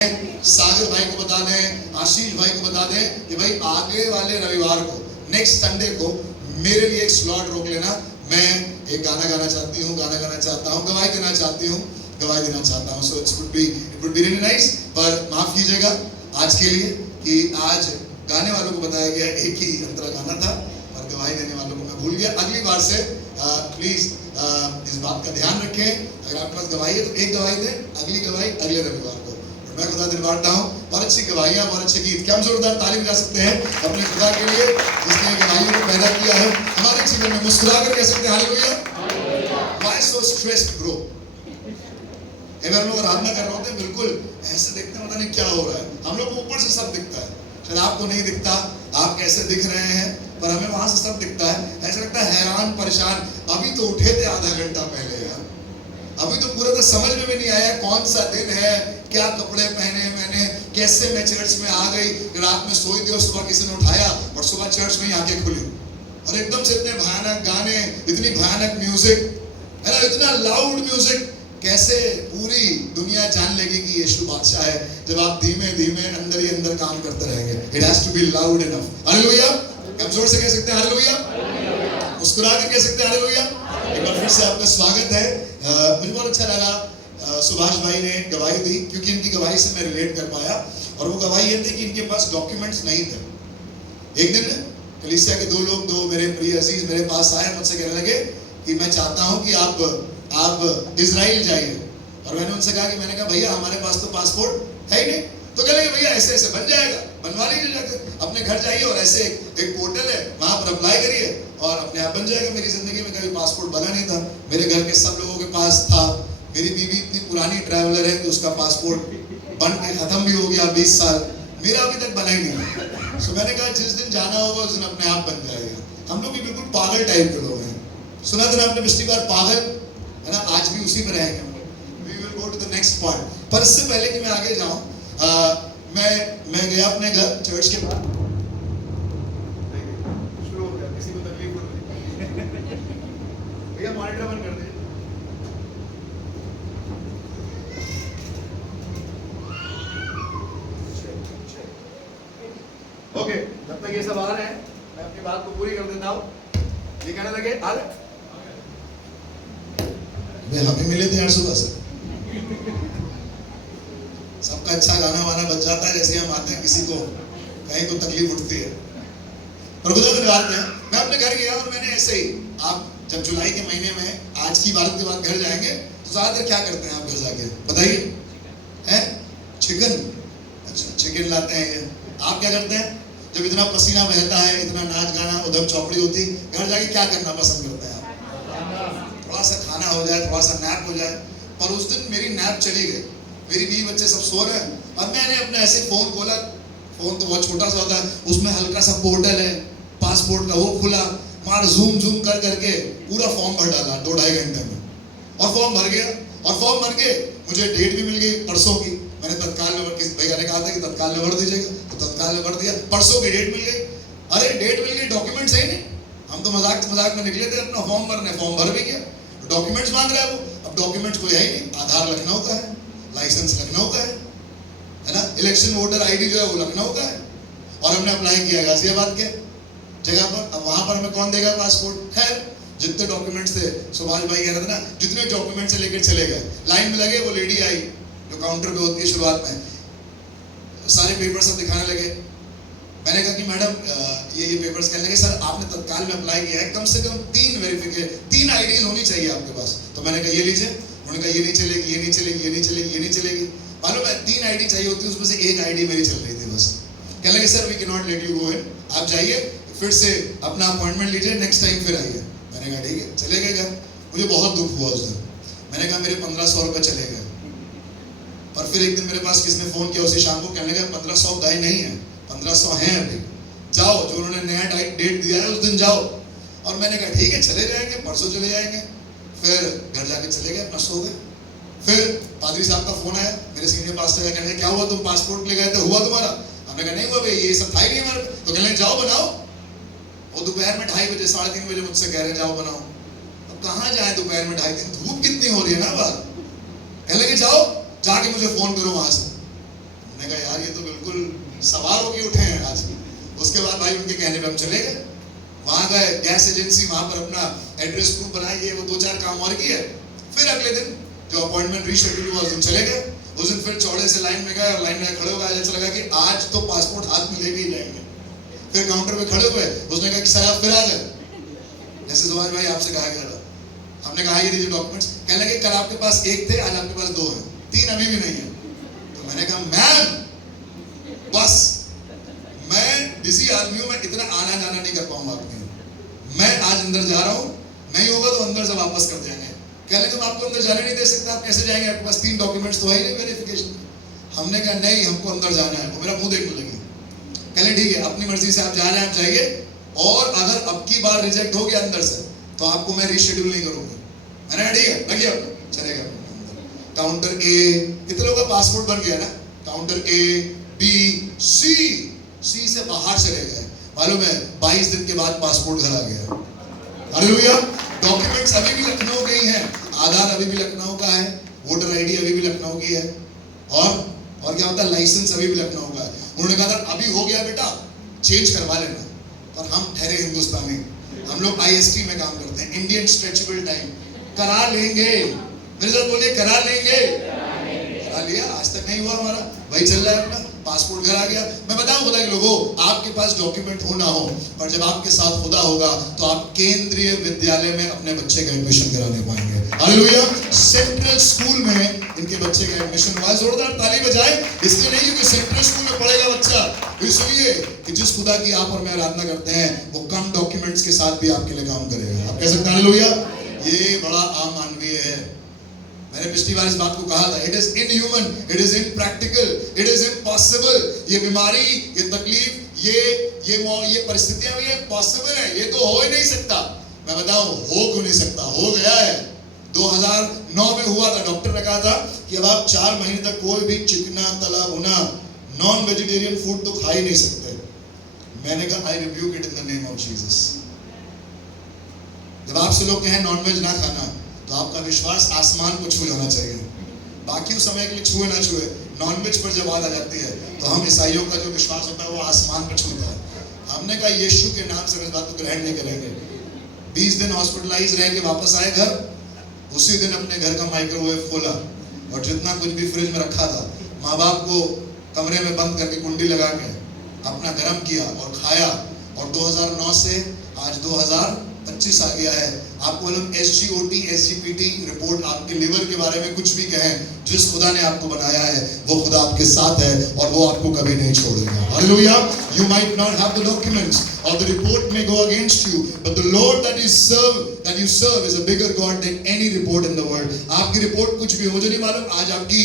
सागर भाई को बता दें, आशीष भाई को बता दें कि भाई आगे वाले रविवार को, नेक्स्ट संडे को मेरे लिए एक स्लॉट रोक लेना। मैं एक गाना गाना चाहती हूँ, गवाही देना चाहती हूँ, so it would be really nice. पर माफ कीजिएगा आज के लिए कि आज गाने वालों को बताया गया एक ही अंतरा गाना था और गवाही देने वालों को मैं भूल गया। अगली बार से प्लीज इस बात का ध्यान रखें। अगर आपके पास गवाही है तो एक गवाही दें, अगली गवाही अगले रविवार को। मैं खुदा दिलवाता हूँ, बहुत अच्छी गवाहियाँ, बहुत अच्छे गीत। क्या हम जोरदार ताली बजा सकते हैं अपने खुदा के लिए जिसने गवाहियों को पैदा किया है हमारे जीवन में। मुस्कुरा कर कह सकते हैं hallelujah. Why so stressed bro? अगर हम लोग आराधना कर रहे होते हैं बिल्कुल ऐसे देखते हैं, पता नहीं क्या हो रहा है। हम लोग को ऊपर से सब दिखता है, शायद आपको नहीं दिखता आप कैसे दिख रहे हैं, पर हमें वहां से सब दिखता है। ऐसा लगता है हैरान परेशान, अभी तो उठे थे आधा घंटा पहले यार, अभी तो पूरा तो समझ में भी नहीं आया कौन सा दिन है, क्या कपड़े पहने मैंने, कैसे मैं चर्च में आ गई। रात में सोई थी और सुबह किसी ने उठाया और सुबह चर्च में ही आंखें खुली और एकदम से इतने भयानक गाने, इतनी भयानक म्यूजिक है ना, इतना लाउड म्यूजिक। कैसे पूरी दुनिया जान लेगी कि यीशु बादशाह है जब आप धीमे धीमे अंदर ही अंदर काम करते रहेंगे। It has to be loud enough. Hallelujah. हम जोर से कह सकते हैं हालेलुया, मुस्कुरा कर कह सकते हैं हालेलुया। एक बार फिर से आपका स्वागत है। मुझे बहुत अच्छा लगा सुभाष भाई ने गवाही दी, क्योंकि इनकी गवाही से मैं रिलेट कर पाया। और वो गवाही ये थी कि इनके पास डॉक्यूमेंट्स नहीं थे। एक दिन कलीसिया के दो मेरे प्रिय अजीज मेरे पास आए, मुझसे कहने लगे कि मैं चाहता हूं कि आप इजराइल जाइए। और मैंने उनसे कहा कि मैंने कहा भैया हमारे पास तो पासपोर्ट है ही नहीं। तो कह लगे भैया ऐसे ऐसे बन जाएगा, बनवा लीजिए जाकर अपने घर जाइए और ऐसे एक पोर्टल है वहां पर अप्लाई करिए और अपने आप बन जाएगा। मेरी जिंदगी में कभी पासपोर्ट बना नहीं था, मेरे घर के सब लोगों के पास था। मेरी बीवी इतनी पुरानी ट्रैवलर है कि उसका पासपोर्ट बन के खत्म भी हो गया 20 साल, मेरा अभी तक बना ही नहीं। सो मैंने कहा जिस दिन जाना होगा उस दिन अपने आप बन जाएगा। हम लोग भी बिल्कुल पागल टाइप के लोग हैं। सुना था ना आपने पिछली बार पागल है ना, आज भी उसी में रहेंगे हम लोग। We will go to the next part. पर इससे पहले कि मैं आगे जाऊं, मैं गया अपने घर चर्च के बाद। शुरू हो गया, किसी को तकलीफ हो रही भैया मॉनिटर बंद कर दीजिए। ओके, जब तक ये सब आ रहे हैं मैं अपनी बात को पूरी कर देता हूँ। ये कहने लगे आ रहे हमें मिले थे यार सुबह से। सबका अच्छा गाना वाना बज जाता है जैसे हम आते हैं, किसी को कहीं को तकलीफ उठती है। पर खुदा धन्यवाद है, मैं अपने घर गया और मैंने ऐसे ही, आप जब जुलाई के महीने में आज की बात के बाद घर जाएंगे तो ज्यादातर क्या करते हैं आप घर जाके बताइए? हैं चिकन, अच्छा चिकन लाते हैं। ये आप क्या करते हैं जब इतना पसीना बहता है, इतना नाच गाना उधम चौपड़ी होती, घर जाके क्या करना पसंद करते हैं आप? थोड़ा सा खाना हो जाए, थोड़ा सा नैप हो जाए। पर उस दिन मेरी नैप चली गई, मेरी बीवी बच्चे सब सो रहे हैं और मैंने अपना ऐसे फोन खोला। फोन तो बहुत छोटा सा होता है, उसमें हल्का सा पोर्टल है पासपोर्ट का, वो खुला, मार जूम कर करके पूरा फॉर्म भर डाला 2-2.5 घंटे में। और फॉर्म भर गया और फॉर्म भर के मुझे डेट भी मिल गई परसों की। मैंने तत्काल में, किस भैया ने कहा था कि तत्काल में भर दीजिएगा, तो तत्काल में भर दिया। परसों की डेट मिल गई। अरे डेट मिल गई, डॉक्यूमेंट्स है नहीं। हम तो मजाक में निकले थे अपना फॉर्म भरने, फॉर्म भर भी गया, डॉक्यूमेंट्स मांग रहा है वो। अब डॉक्यूमेंट्स कोई है ही नहीं। आधार लखनऊ का है, लाइसेंस लखनऊ का है ना, इलेक्शन वोटर आईडी जो है वो लखनऊ का है और हमने अप्लाई किया गाजियाबाद के जगह पर। अब वहां पर हमें कौन देगा पासपोर्ट? खैर जितने डॉक्यूमेंट्स थे, सुभाष भाई कह रहे थे ना, जितने डॉक्यूमेंट से लेकर चले गए, लाइन में लगे। वो लेडी आई जो काउंटर पे होती है शुरुआत में, सारे पेपर सब दिखाने लगे। मैंने कहा कि मैडम ये पेपर्स कहने लगे सर आपने तत्काल में अप्लाई किया है, कम से कम 3 आईडीज होनी चाहिए आपके पास। तो मैंने कहा ये लीजिए। उन्होंने कहा ये नहीं चलेगी, ये नहीं चलेगी, ये नहीं चलेगी, ये नहीं चलेगी। मालूम है 3 आईडी चाहिए होती है, उसमें से 1 आईडी मेरी चल रही थी बस। कहने लगे sir we can not let you go in, आप जाइए फिर से अपना अपॉइंटमेंट लीजिए, नेक्स्ट टाइम फिर आइए। मैंने कहा ठीक है, चले गए घर। मुझे बहुत दुख हुआ उस दिन। मैंने कहा मेरे 1500 रुपये चले गए। पर फिर एक दिन मेरे पास किसने फोन किया उसी शाम को, कहने लगा 1500 गए नहीं है, 1500 हैं अभी, जाओ जो उन्होंने नया डेट दिया है उस दिन जाओ। और मैंने कहा ठीक है चले जाएंगे, परसों चले जाएंगे। फिर घर जाके चले गए, अपना सो गए। फिर पादरी साहब का फोन आया, मेरे सीनियर पास्टर का, कहने क्या हुआ तुम पासपोर्ट ले गए थे, हुआ तुम्हारा? हमने कहा नहीं हुआ भाई, ये सब था ही नहीं हमारे। तो कहने जाओ बनाओ। वो दोपहर में 2:30 बजे 3:30 बजे मुझसे कह रहे हैं जाओ बनाओ। अब कहाँ जाए दोपहर में 2:30, धूप कितनी हो रही है ना बाहर। कहने लगे जाओ, जाके मुझे फोन करो वहां से। मैं कहा यार ये तो बिल्कुल सवार होके उठे हैं आज। उसके बाद भाई उनके कहने पे हम चले गए, वहां गए गैस एजेंसी, वहां पर अपना एड्रेस प्रूफ बनाई, ये वो 2-4 काम और किए। फिर अगले दिन जो अपॉइंटमेंट रीशेड्यूल हुआ उस दिन चले गए। उस दिन फिर चौड़े से लाइन में गए और लाइन में खड़े हो गए, ऐसा लगा कि आज तो पासपोर्ट हाथ में लेके ही जाएंगे। फिर काउंटर पे खड़े हुए, उसने कहा कि सर आप फिर आ गए, जैसे सुभाष भाई आपसे कहा गया था। हमने कहा ये दीजिए डॉक्यूमेंट्स। कहने लगे कल आपके पास 1 थे, आज आपके पास 2 हैं, 3 अभी भी नहीं है। तो मैंने कहा मैम बस मैं बिजी आदमी हूं, मैं इतना आना जाना नहीं कर पाऊंगा आपके, मैं आज अंदर जा रहा हूं, नहीं होगा तो अंदर से वापस कर देंगे। कह लगे मैं आपको अंदर जाने नहीं दे सकता, आप कैसे जाएंगे, आपके पास 3 डॉक्यूमेंट्स तो है ही नहीं वेरिफिकेशन। हमने कहा नहीं हमको अंदर जाना है। वो मेरा मुंह देखने लगे, कहले ठीक है अपनी मर्जी से आप जा रहे हैं, आप जाइए, और अगर अब की बार रिजेक्ट हो गया अंदर से तो आपको मैं रीशेड्यूल नहीं करूंगा। मैंने कहा ठीक है लगिए आपको, चलेगा। काउंटर ए, कितने लोगों का पासपोर्ट बन गया ना, काउंटर ए बी सी से बाहर चले गए। मालूम है 22 दिन के बाद पासपोर्ट घर आ गया। हालेलुया। डॉक्यूमेंट्स अभी भी लखनऊ के ही हैं, आधार अभी भी लखनऊ का है, वोटर आईडी अभी भी लखनऊ की है, और क्या होता है लाइसेंस अभी भी लखनऊ का है। उन्होंने कहा था अभी हो गया बेटा चेंज करवा लेना, पर हम ठहरे हिंदुस्तानी, हम लोग IST में काम करते हैं, इंडियन स्ट्रेचेबल टाइम, करा लेंगे। मेरे साथ बोलिए करा लेंगे। करा लिया, आज तक नहीं हुआ हमारा, वही चल रहा है अपना, पासपोर्ट घर आ गया। मैं बताऊं खुदा के लोगों, आपके पास डॉक्यूमेंट हो ना हो, पर जब आपके साथ खुदा होगा तो आप केंद्रीय विद्यालय में अपने बच्चे का एडमिशन कराने पाएंगे। हालेलुया। सेंट्रल स्कूल में इनके बच्चे का एडमिशन हुआ, जोरदार ताली बजाए। इसलिए नहीं क्योंकि सेंट्रल स्कूल में पढ़ेगा बच्चा, इसलिए कि जिस खुदा की आप और मैं आराधना करते हैं वो कम डॉक्यूमेंट्स के साथ भी आपके लिए काम करेगा। आप कह सकते हैं हालेलुया। ये बड़ा अमानवीय है। मैंने पिछली बार इस बात को कहा था, it is inhuman, it is impractical, it is impossible. ये बीमारी, ये तकलीफ, ये परिस्थितियां भी पॉसिबल है, ये तो हो ही नहीं सकता। मैं बताऊं हो क्यों नहीं सकता, हो गया है। 2009 में हुआ था, डॉक्टर ने कहा था कि अब आप 4 महीने तक कोई भी चिकना तला भुना नॉन वेजिटेरियन फूड तो खा ही नहीं सकते। मैंने कहा आई rebuke it in the name of Jesus. जब आपसे लोग कहें नॉनवेज ना खाना तो आपका विश्वास आसमान को छू जाना चाहिए। बाकी उस समय के लिए छुए ना छुए, नॉनवेज पर जब बात आ जाती है तो हम ईसाइयों का जो विश्वास होता है वो आसमान पर छूता है। हमने कहा यीशु के नाम से इस बात को ग्रहण नहीं करेंगे। 20 दिन हॉस्पिटलाइज रह के वापस आए घर, उसी दिन अपने घर का माइक्रोवेव खोला और जितना कुछ भी फ्रिज में रखा था माँ बाप को कमरे में बंद करके कुंडी लगा के अपना गर्म किया और खाया। और 2009 से आज 2025 आ गया है। आपको मालूम SGOT SGPT रिपोर्ट आपके लिवर के बारे में कुछ भी कहें, जिस खुदा ने आपको बनाया है वो खुदा आपके साथ है और वो आपको कभी नहीं छोड़ेगा। Hallelujah. You might not have the documents or the report may go against you, but the Lord that you serve is a bigger God than any report in the world. आपकी रिपोर्ट कुछ भी हो, मुझे नहीं मालूम आज आपकी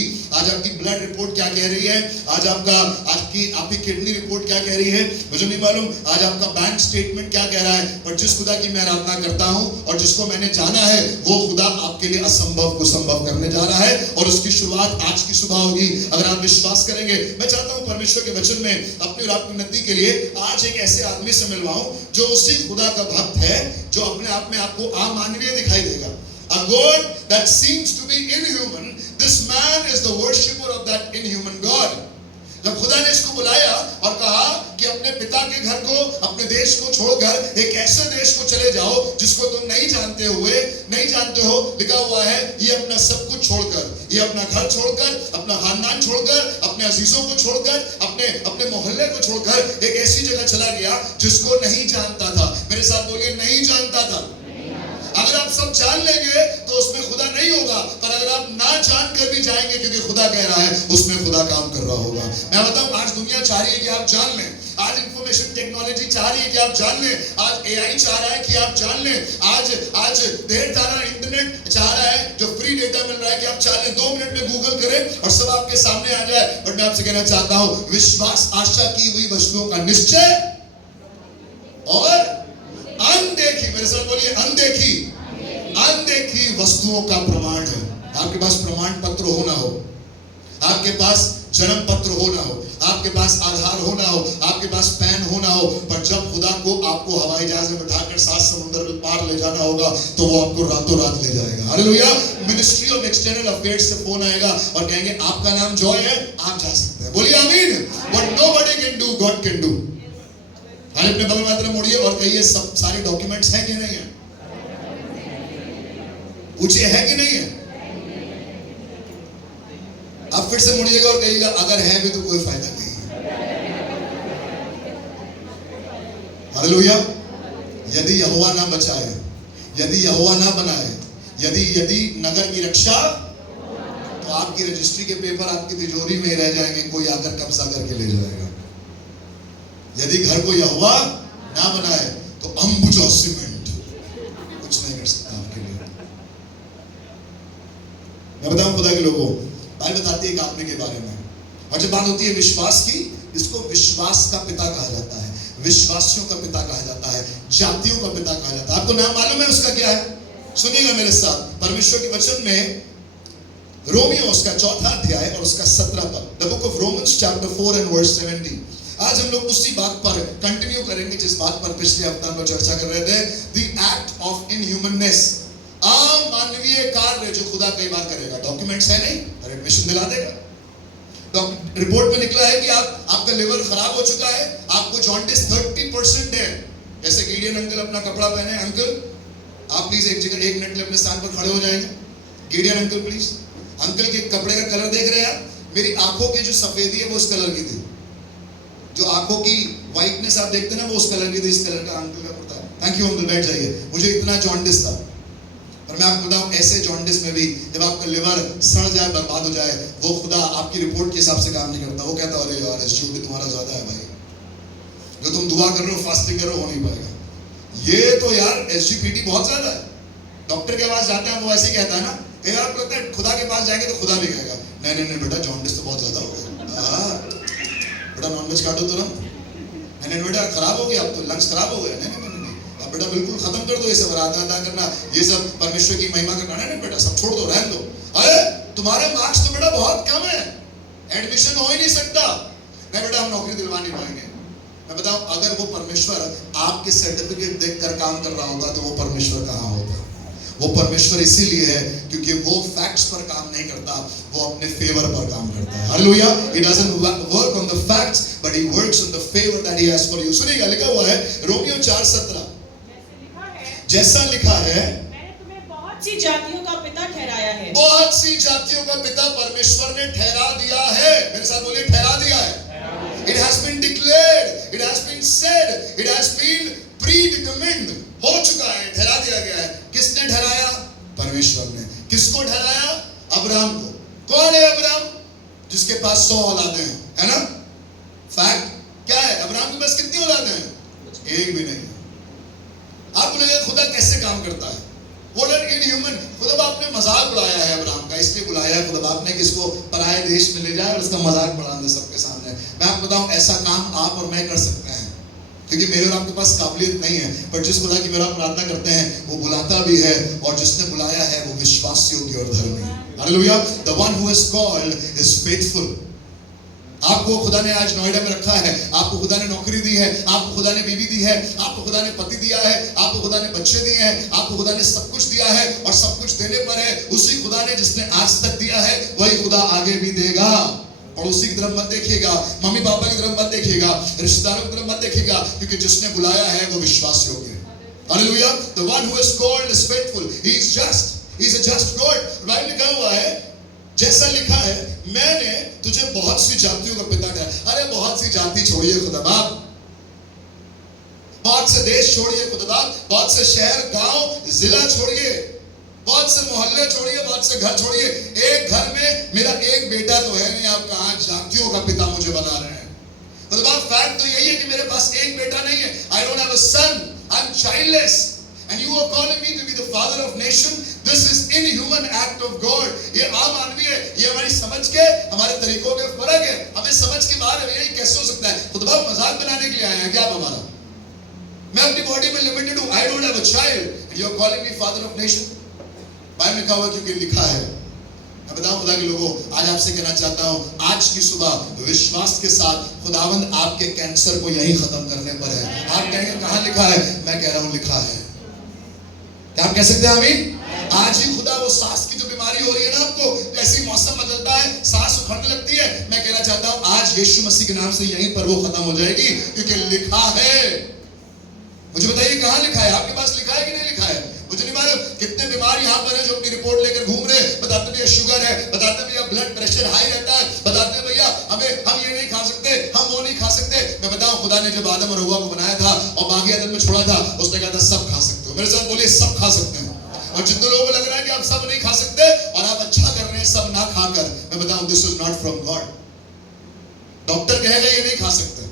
blood report क्या कह रही है, आज आपकी किडनी रिपोर्ट क्या कह रही है, मुझे नहीं मालूम आज आपका बैंक स्टेटमेंट क्या कह रहा है, पर जिस खुदा की मैं आराधना करता हूं और जिसको मैंने जाना है वो खुदा आपके लिए असंभव को संभव करने जा रहा है और उसकी शुरुआत आज की सुबह होगी अगर आप विश्वास करेंगे। मैं चाहता हूं परमेश्वर के वचन में अपनी और आपकी उन्नति के लिए आज एक ऐसे आदमी से मिलवाऊं जो उसी खुदा का भक्त है जो अपने आप में आपको अमानवीय दिखाई देगा। A God that seems to be inhuman, this man is the worshipper of that inhuman God. जब खुदा ने इसको बुलाया और कहा कि अपने पिता के घर को, अपने देश को छोड़कर एक ऐसे देश को चले जाओ जिसको तुम नहीं जानते हो, लिखा हुआ है ये अपना सब कुछ छोड़कर, ये अपना घर छोड़कर, अपना खानदान छोड़कर, अपने अजीजों को छोड़कर, अपने मोहल्ले को छोड़कर एक ऐसी जगह चला गया जिसको नहीं जानता था। मेरे साथ बोलिए नहीं जानता था। अगर आप सब जान लेंगे तो उसमें खुदा नहीं होगा, पर अगर आप ना जानकर भी जाएंगे क्योंकि खुदा कह रहा है उसमें खुदा काम कर रहा होगा। मैं बताऊं आज दुनिया चाह रही है कि आप जान लें, आज इंफॉर्मेशन टेक्नोलॉजी चाह रही है कि आप जान लें, आज AI चाह रहा है कि आप जान लें, आज ढेर सारा इंटरनेट चाह रहा है जो फ्री डेटा मिल रहा है कि आप चाह लें 2 मिनट में गूगल करें और सब आपके सामने आ जाए। बट मैं आपसे कहना चाहता हूं विश्वास आशा की हुई वस्तुओं का निश्चय और अनदेखी, मेरे साथ बोलिए अनदेखी वस्तुओं का प्रमाण है। आपके पास प्रमाण पत्र हो ना हो, आपके पास जन्म पत्र हो ना हो, आपके पास आधार हो ना हो, आपके पास पैन हो ना हो, पर जब खुदा को आपको हवाई जहाज में बैठाकर 7 समुद्र पार ले जाना होगा तो वो आपको रातों रात ले जाएगा। Hallelujah. Ministry of external affairs से फोन आएगा और कहेंगे आपका नाम जॉय है, आप जा सकते हैं। है। बोलिए आमीन। What nobody can do, God can do। हाल अपने बगल में तरफ मुड़िए और कहिए सब सारे डॉक्यूमेंट्स हैं कि नहीं है? पूछिए है कि नहीं है? आप फिर से मुड़िएगा और कहिएगा अगर है भी तो कोई फायदा नहीं। हालेलुया। यदि यहोवा ना बचाए, यदि यहोवा ना बनाए, यदि नगर की रक्षा, तो आपकी रजिस्ट्री के पेपर आपकी तिजोरी में रह जाएंगे, कोई आकर कब्जा करके ले जाएगा। यदि घर को यहोवा ना बनाए तो अंबुजा सीमेंट कुछ नहीं कर सकता आपके लिए। मैं बताऊं खुदा के लोगों, बाइबल बताती है एक आदमी के बारे में, और जब बात होती है विश्वास की, इसको विश्वास का पिता कहा जाता है, विश्वासियों का पिता कहा जाता है, जातियों का पिता कहा जाता है। आपको नाम मालूम है उसका क्या है? सुनिएगा मेरे साथ, परमेश्वर के वचन में रोमियो उसका 4 अध्याय और उसका 17 पद, the book of Romans chapter 4 and verse 70। आज हम लोग उसी बात पर कंटिन्यू करेंगे जिस बात पर पिछले हफ्ते हम लोग चर्चा कर रहे थे, द एक्ट ऑफ इनह्यूमननेस, अमानवीय कार्य जो खुदा कई बार करेगा। डॉक्यूमेंट्स है नहीं और एडमिशन दिला देगा। रिपोर्ट में निकला है कि आपका लिवर खराब हो चुका है, आपको जॉन्डिस 30% है। जैसे गिडियन अंकल अपना कपड़ा पहने, अंकल आप प्लीज एक जगह 1 मिनट के लिए अपने स्थान पर खड़े हो जाएंगे। Gideon uncle please. अंकल के कपड़े का कलर देख रहे हैं आप? मेरी आंखों की जो सफेदी है वो उस कलर की थी, जो आंखों की व्हाइटनेस आप देखते हैं ना वो उस कलर की थी। इस कलर का अंकल का कुर्ता। थैंक यू अंकल, बैठ जाइए। मुझे इतना जॉन्डिस था, और मैं आपको बताऊं ऐसे जॉन्डिस में भी जब आपका लिवर सड़ जाए, बर्बाद हो जाए, वो खुदा आपकी रिपोर्ट के हिसाब से काम नहीं करता। वो कहता अरे यार एसजीपीटी तुम्हारा ज्यादा है भाई, जो तुम दुआ कर रहे हो, फास्टिंग कर रहे हो, हो नहीं पाएगा। ये तो यार एसजीपीटी बहुत ज्यादा है। डॉक्टर के पास जाते हैं वो ऐसे ही कहता है ना, कई बार आपको लगता है खुदा के पास जाएंगे तो खुदा भी कहेगा नहीं नहीं नहीं बेटा जॉन्डिस तो बहुत ज्यादा हो गया, बेटा नॉनवेज काटो तुरंत, नहीं बेटा खराब हो गया, अब तो लंग्स खराब हो गए, नहीं बेटा बिल्कुल खत्म कर दो ये सब आराधना करना, ये सब परमेश्वर की महिमा करना, नहीं बेटा सब छोड़ दो, रहने दो। अरे तुम्हारे मार्क्स तो बेटा बहुत कम है, एडमिशन हो ही नहीं सकता। नहीं बेटा हम नौकरी दिलवा नहीं पाएंगे। मैं बताऊं अगर वो परमेश्वर आपके सर्टिफिकेट देखकर काम कर रहा होता तो वो परमेश्वर कहाँ होता? वो परमेश्वर इसीलिए है क्योंकि वो फैक्ट्स पर काम नहीं करता, वो अपने फेवर पर काम करता है। Hallelujah. He doesn't work on the facts but he works on the favor that he has for you। सुनिएगा, लिखा हुआ है रोमियो 4:17, जैसा लिखा है मैंने तुम्हें बहुत सी जातियों का पिता ठहराया है। बहुत सी जातियों का पिता परमेश्वर ने ठहरा दिया है। मेरे साथ बोलिए ठहरा दिया है। It has been declared, it has been said, it has been predetermined, हो चुका है, ठहरा दिया गया है। किसने ठहराया? परमेश्वर ने। किसको ठहराया? अब्राहम को। कौन है अब्राहम? जिसके पास 100 औलादें हैं, है ना? फैक्ट क्या है? अब्राहम के पास कितनी औलादें हैं? एक भी नहीं। आपको लगेगा खुदा कैसे काम करता है? What an inhuman। खुदा बाप ने मजाक उड़ाया है अब्राहम का, इसलिए बुलाया है खुदा बाप ने कि इसको पराये देश में ले जाए और उसका मजाक बढ़ा दे सबके सामने। मैं आपको बताऊं ऐसा काम आप और मैं कर सकते हैं, क्योंकि मेरे और आपके पास काबिलियत नहीं है, पर जिस खुदा की मेरा प्रार्थना करते हैं वो बुलाता भी है, और जिसने बुलाया है वो विश्वास योग्य और धर्मी है। Hallelujah. The one who is called is faithful। आपको खुदा ने आज नोएडा में रखा है, आपको खुदा ने नौकरी दी है, आपको खुदा ने बीवी दी है, आपको खुदा ने पति दिया है, आपको खुदा ने बच्चे दिए हैं, आपको खुदा ने सब कुछ दिया है, और सब कुछ देने पर है उसी खुदा ने जिसने आज तक दिया है वही खुदा आगे भी देगा। पड़ोसी की तरफ मत देखिएगा, मम्मी पापा की तरफ मत देखिएगा, रिश्तेदारों की तरफ मत देखिएगा, क्योंकि जिसने बुलाया है वो विश्वास योग्य है। Hallelujah. The one who is called is faithful, he is just, he is a just God। Bible लिखा हुआ है, जैसा लिखा है मैंने तुझे बहुत सी जातियों का पिता ठहराया। अरे बहुत सी जाति छोड़िए खुदा बाप, बहुत से देश छोड़िए खुदा बाप, बहुत से शहर गांव जिला छोड़िए, बहुत से मोहल्ले छोड़िए, बहुत से घर छोड़िए, एक घर में मेरा एक बेटा तो है नहीं, आप कहां जातियों का पिता मुझे बना रहे हैं। खुदा बाप फैक्ट तो यही है कि मेरे पास एक बेटा नहीं है। I don't have a son, I'm childless and you are calling me to be the father of nation। This is inhuman act of God। ये अमानवीय है, ये हमारी समझ के हमारे तरीकों के फर्क है, हमें समझ के बाहर है। ये कैसे हो सकता है? खुदा बाप मजाक बनाने के लिए आए हैं क्या आप हमारा? मैं अपनी बॉडी में लिमिटेड हूं, I don't have a child and you are calling me father of nation। Bible में लिखा हुआ क्योंकि लिखा है। मैं बताऊं खुदा के लोगों, आज आपसे कहना चाहता हूं, आज की सुबह विश्वास के साथ खुदावंद आपके कैंसर को यही खत्म करने पर है। आप कहेंगे कहां लिखा है? मैं कह रहा हूं लिखा है। क्या आप कह सकते हैं आमीन? आज ही खुदा वो सांस की जो बीमारी हो रही है ना आपको, जैसे ही मौसम बदलता है सांस उखड़ने लगती है, मैं कहना चाहता हूं आज आज यीशु मसीह के नाम से यहीं पर वो खत्म हो जाएगी, क्योंकि लिखा है। मुझे बताइए कहां लिखा है? आपके पास लिखा है कि नहीं लिखा है? मुझे नहीं मालूम कितने बीमार यहाँ पर है जो अपनी रिपोर्ट लेकर घूम रहे, बताते भैया शुगर है, बताते भैया ब्लड प्रेशर हाई रहता है, बताते भैया हम ये नहीं खा सकते, हम वो नहीं खा सकते। मैं बताऊं, खुदा ने जब आदम और हव्वा को बनाया था और बागी अदन में छोड़ा था, उसने कहा था सब खा सकते हो। मेरे साथ बोलिए सब खा सकते हैं। और जितने लोगों को लग रहा है कि आप सब नहीं खा सकते और आप अच्छा कर रहे हैं सब ना खाकर, मैं बताऊं this is not from God. Doctor कहेगा ये नहीं खा सकते,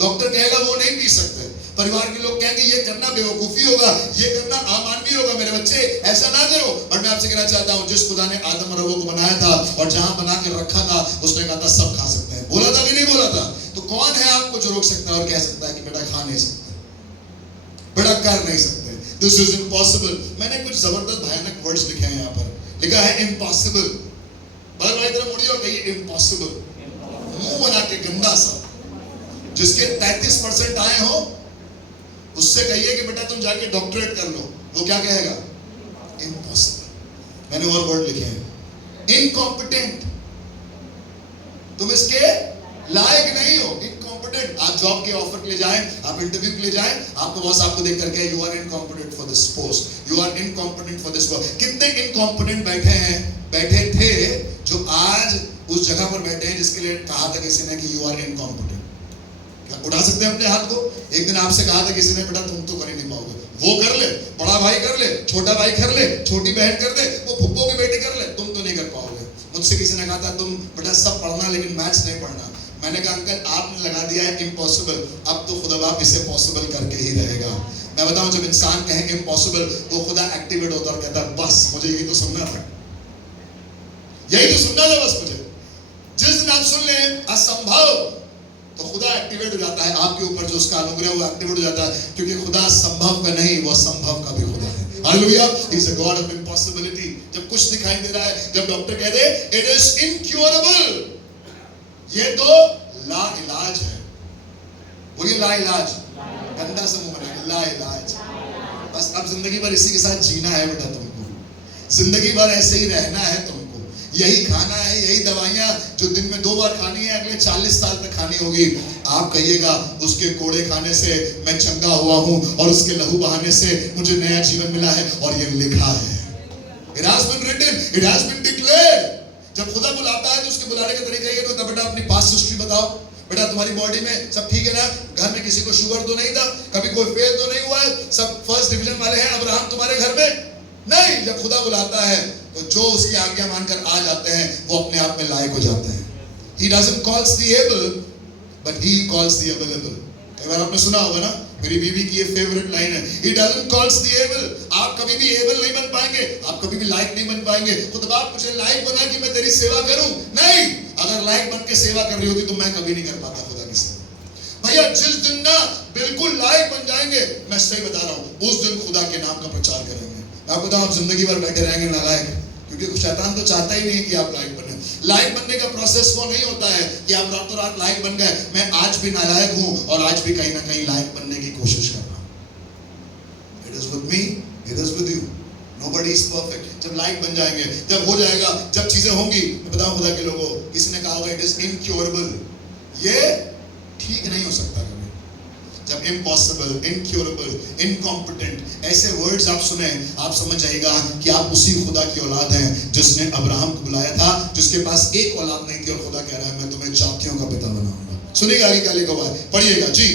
डॉक्टर कहेगा वो नहीं पी सकते, परिवार के लोग कहेंगे ये करना बेवकूफी होगा, ये करना अमानवीय होगा, मेरे बच्चे ऐसा ना करो। और मैं आपसे कहना चाहता हूं, जिस खुदा ने आदम और हव्वा को बनाया था और जहां बना के रखा था, उसने कहा था सब खा सकते हैं। बोला था कि नहीं बोला था? तो कौन है आपको जो रोक सकता है और कह सकता है कि बेटा खा नहीं सकते, बेटा कर नहीं सकते? This is impossible. मैंने कुछ जबरदस्त भयानक वर्ड्स लिखे हैं यहाँ पर, लिखा है इम्पॉसिबल। भाई तरह मुड़िए और कहिए इम्पॉसिबल। मुंह बना के गंदा सा, जिसके 33% आए हो उससे कहिए कि बेटा तुम जाके डॉक्टरेट कर लो, वो क्या कहेगा? इम्पॉसिबल। मैंने और वर्ड लिखे हैं, इनकॉम्पिटेंट, तुम इसके लायक नहीं हो, इनकॉम्पिटेंट। आप जॉब के ऑफर के लिए जाएं, आप इंटरव्यू के लिए जाएं, आपको बॉस आपको देख करके you are incompetent for this post, you are incompetent for this work. कितने इनकॉम्पिटेंट बैठे थे जो आज उस जगह पर बैठे हैं जिसके लिए कहा था किसी ने कि यू आर इनकॉम्पिटेंट। क्या उठा सकते हैं अपने हाथ को? एक दिन आपसे कहा था किसी ने बेटा तुम तो कर ही नहीं पाओगे, वो कर ले, बड़ा भाई कर ले, छोटा भाई कर ले, छोटी बहन कर दे, वो फुप्पो की बेटी कर ले, तुम तो नहीं कर पाओगे। मुझसे किसी ने कहा था तुम बेटा सब पढ़ना लेकिन मैथ्स नहीं पढ़ना। मैंने कहा अंकल आपने लगा दिया है इम्पॉसिबल, अब तो खुदा बाप इसे पॉसिबल करके ही रहेगा। मैं बताऊं, जब इंसान कहे इम्पॉसिबल तो खुदा एक्टिवेट होता और कहता बस मुझे यही तो सुनना था, यही तो सुनना था बस मुझे। जिस दिन आप सुन लें असंभव तो खुदा एक्टिवेट हो जाता है आपके ऊपर, जो उसका अनुग्रह वो एक्टिवेट हो जाता है, क्योंकि खुदा संभव का नहीं, वो संभव का भी खुदा है। Hallelujah, he is a God of impossibility. जब कुछ दिखाई दे रहा है, जब डॉक्टर कह दे इट इज इनक्योरेबल, ये तो लाइलाज है, बोलिए लाइलाज, गंदा सा मुंह बना, लाइलाज। बस अब जिंदगी भर इसी के साथ जीना है बेटा तुमको, जिंदगी भर ऐसे ही रहना है तुमको, यही खाना है, यही दवाइयां जो दिन में 2 बार खानी है, अगले 40 साल तक खानी होगी। आप कहिएगा उसके कोड़े खाने से मैं चंगा हुआ हूं और उसके लहू बहाने से मुझे नया जीवन मिला है, और ये लिखा है, it has been written, it has been declared। जब खुदा बुलाता है तो उसके बुलाने का तरीका ये होता है, बेटा अपनी पास्ट हिस्ट्री बताओ, बेटा तुम्हारी बॉडी में सब ठीक है ना, घर में किसी को शुगर तो नहीं था, कभी कोई फेल तो नहीं हुआ है, सब फर्स्ट डिवीजन वाले हैं अब्राहम तुम्हारे घर में? नहीं। जब खुदा बुलाता है तो जो उसकी आज्ञा मानकर आ जाते हैं वो अपने आप में लायक हो जाते हैं। He doesn't calls the able, but he calls the available। कई बार आपने सुना होगा ना, मेरी बीवी की ये फेवरेट लाइन है, He doesn't calls the able। आप कभी भी एबल नहीं बन पाएंगे, आप कभी भी लायक नहीं बन पाएंगे। खुदा मुझे लायक बना कि मैं तेरी सेवा करूं, नहीं। अगर लायक बन के सेवा कर रही होती तो मैं कभी नहीं कर पाता खुदा की सेवा। भैया जिस दिन ना बिल्कुल लायक बन जाएंगे, मैं सही बता रहा हूं, उस दिन खुदा के नाम का प्रचार करेंगे। आपको बताऊं, आप जिंदगी भर बैठे रहेंगे नालायक, क्योंकि शैतान तो चाहता ही नहीं कि आप लायक बने। लायक बनने का प्रोसेस वो नहीं होता है कि आप रातों रात लायक बन गए। मैं आज भी नालायक हूं और आज भी कहीं ना कहीं लायक बनने की कोशिश कर रहा हूं। It is with me, it is with you, nobody is perfect. जब लायक बन जाएंगे, जब हो जाएगा, जब चीजें होंगी, मैं बताऊं खुदा के लोगों, किसी ने कहा होगा इट इज इनक्योरेबल, ये ठीक नहीं हो सकता कभी। जब इम्पॉसिबल, इनक्योरेबल, इनकॉम्पिटेंट ऐसे वर्ड्स आप सुने, आप समझ जाएगा कि आप उसी खुदा की औलाद हैं जिसने अब्राहम को बुलाया था, जिसके पास एक औलाद नहीं थी, और खुदा कह रहा है मैं तुम्हें जातियों का पिता बनाऊंगा। सुनिएगा आगे क्या लिखा हुआ है, पढ़िएगा जी।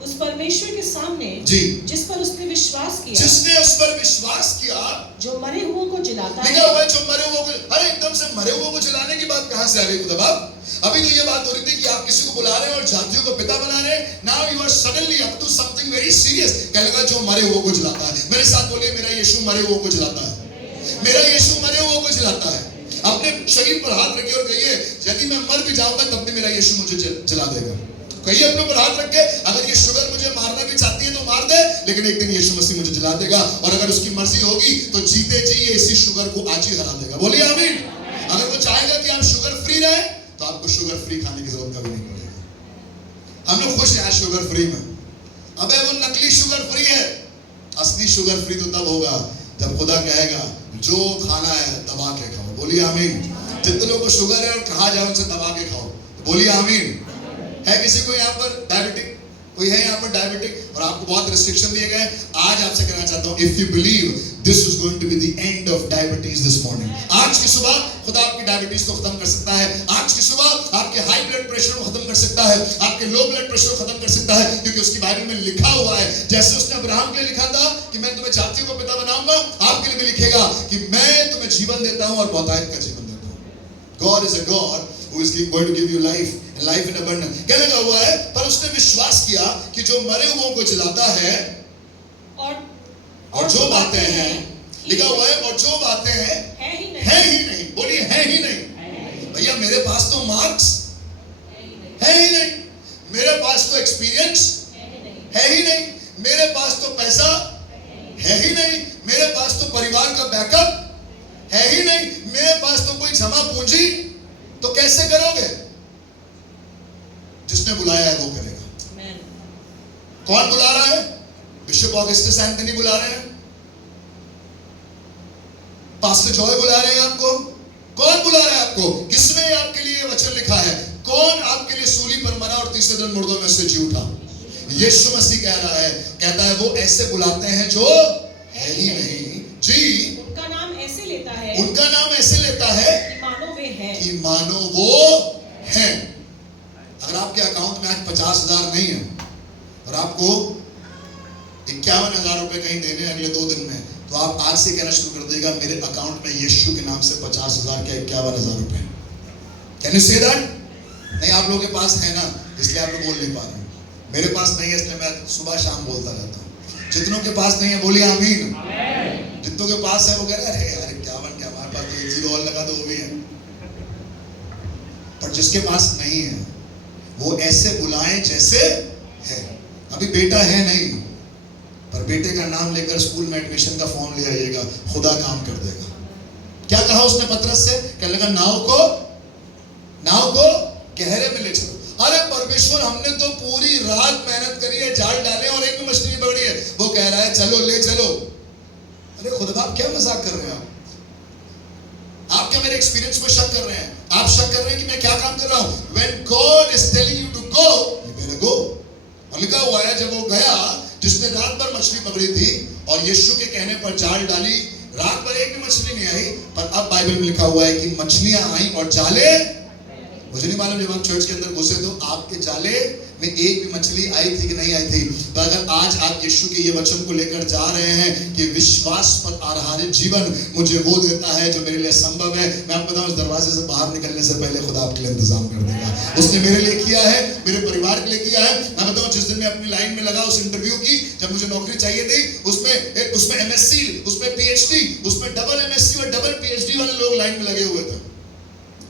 उस परमेश्वर के सामने जी, जिस पर उसने विश्वास किया, जिसने उस पर विश्वास किया, जो मरे हुओं को जिलाता है। लिखा हुआ है जो मरे हुओं को, अरे एकदम से मरे हुओं को जिलाने की बात कहां से आ गई खुदा बाप? अभी तो ये बात हो रही थी कि आप किसी को बुला रहे हैं और जातियों को पिता बना रहे हैं। Now you are suddenly up to something very serious. क्या लगा? जो मरे हुओं को जिलाता है। मेरे साथ बोलिए, मेरा यीशु मरे हुओं को जिलाता है, मेरा यीशु मरे हुओं को जिलाता है। अपने शरीर पर हाथ रखिए और कहिए, यदि मैं मर भी जाऊंगा तब भी मेरा यीशु मुझे जिला देगा। कहिए अपने ऊपर हाथ रख के, अगर ये शुगर मुझे मारना भी चाहती है तो मार दे, लेकिन एक दिन यीशु मसीह मुझे जिला देगा, और अगर उसकी मर्जी होगी तो जीते जी ये इसी शुगर को आज ही हरा देगा। बोलिए आमीन। अगर वो चाहेगा कि आप शुगर फ्री रहे तो आपको शुगर फ्री खाने की जरूरत कभी नहीं पड़ेगी। हम लोग खुश हैं शुगर फ्री में। अबे वो नकली शुगर फ्री है, असली शुगर फ्री तो तब होगा जब खुदा कहेगा जो खाना है दबा के खाओ। बोलिए आमीन। जितने लोगों को शुगर है और कहा जाए उनसे दबा के खाओ, बोलिए आमीन। है किसी को यहाँ पर डायबिटिक? कोई है यहाँ पर डायबिटिक और आपको बहुत रिस्ट्रिक्शन दिए गए? आज आपसे कहना चाहता हूँ, if you believe this is going to be the end of diabetes this morning. आज की सुबह खुदा आपकी डायबिटीज को खत्म कर सकता है। आज की सुबह आपके हाई ब्लड प्रेशर को खत्म कर सकता है, आपके लो ब्लड प्रेशर को खत्म कर सकता है, क्योंकि उसकी बाइबल में लिखा हुआ है, जैसे उसने अब्राहम के लिए लिखा था कि मैं तुम्हें जातियों को पिता बनाऊंगा, आपके लिए भी लिखेगा कि मैं तुम्हें जीवन देता हूं और बहुतायत का जीवन देता हूं। God is a God who is going to give you life and life in abundance। क्या लगा हुआ है? पर उसने विश्वास किया कि जो मरे हुओं को जिलाता है और जो बातें हैं, लिखा हुआ है, और जो बातें हैं है ही नहीं। बोलिए है ही नहीं। भैया मेरे पास तो मार्क्स है ही नहीं, मेरे पास तो एक्सपीरियंस है ही नहीं, मेरे पास तो पैसा है ही नहीं, मेरे पास तो परिवार का बैकअप है ही नहीं, मेरे पास तो कोई जमा पूंजी, तो कैसे करोगे? जिसने बुलाया है वो करेगा। कौन बुला रहा है? बिशप ऑगस्टस एंथनी बुला रहे हैं, पास्टर जॉय बुला रहे हैं आपको। कौन बुला रहा है आपको? किसने आपके लिए वचन लिखा है? कौन आपके लिए सूली पर मरा और तीसरे दिन मुर्दों में से जी उठा? यीशु मसीह कह रहा है, कहता है वो ऐसे बुलाते हैं जो है ही नहीं। जी, उनका नाम ऐसे लेता है, उनका नाम ऐसे लेता है कि मानो वे हैं, कि मानो वो हैं। अगर आपके अकाउंट में आज 50,000 नहीं है और आपको 51,000 रुपए कहीं देने अगले 2 दिन में, तो आप आज से कहना शुरू कर देगा, मेरे अकाउंट में यीशु के नाम से 50,000 क्या 51,000 रुपए। Can you say that? नहीं, आप लोगों के पास है ना, इसलिए आप लोग बोल नहीं पा रहे। मेरे पास नहीं है, इसलिए मैं सुबह शाम बोलता रहता हूँ। जितनों के पास नहीं है बोलिए आमीन। जितनों के पास है वो कह रहे हैं, अरे यार 51 क्या, हमारे पास तो 1 जीरो और लगा दो वो भी है। पर जिसके पास नहीं है वो ऐसे बुलाएं जैसे है। अभी बेटा है नहीं, पर बेटे का नाम लेकर स्कूल में एडमिशन का फॉर्म ले आइएगा, खुदा काम कर देगा। क्या कहा उसने पतरस से? कहने लगा नाव को गहरे में ले चलो। अरे परमेश्वर, हमने तो पूरी रात मेहनत करी है, जाल डाले और एक भी मछली नहीं पकड़ी है। वो कह रहा है चलो ले चलो। अरे खुदा बाप, क्या मजाक कर रहे हैं आप क्या मेरे एक्सपीरियंस में शक कर रहे हैं? आप शक कर रहे हैं कि मैं क्या काम कर रहा हूं? When God is telling you to go, you better go। और लिखा हुआ है जब वो गया, जिसने रात भर मछली पकड़ी थी और यीशु के कहने पर जाल डाली, रात भर एक भी मछली नहीं आई, पर अब बाइबल में लिखा हुआ है कि मछलियां आई और जाले, मुझे नहीं मालूम जब आप चर्च के अंदर घुसे तो आपके जाले में एक भी मछली आई थी कि नहीं आई थी। तो अगर आज आप यीशु के ये वचन को लेकर जा रहे हैं कि विश्वास पर आधारित जीवन मुझे वो देता है जो मेरे लिए संभव है, मैं आपको बताऊं, इस दरवाजे से बाहर निकलने से पहले खुदा आपके लिए इंतजाम कर देगा। उसने मेरे लिए किया है, मेरे परिवार के लिए किया है। मैं बताऊं, जिस दिन मैं अपनी लाइन में लगा उस इंटरव्यू की, जब मुझे नौकरी चाहिए थी, उसमें MSc, उसमें PhD, उसमें डबल MSc और डबल PhD वाले लोग लाइन में लगे हुए थे।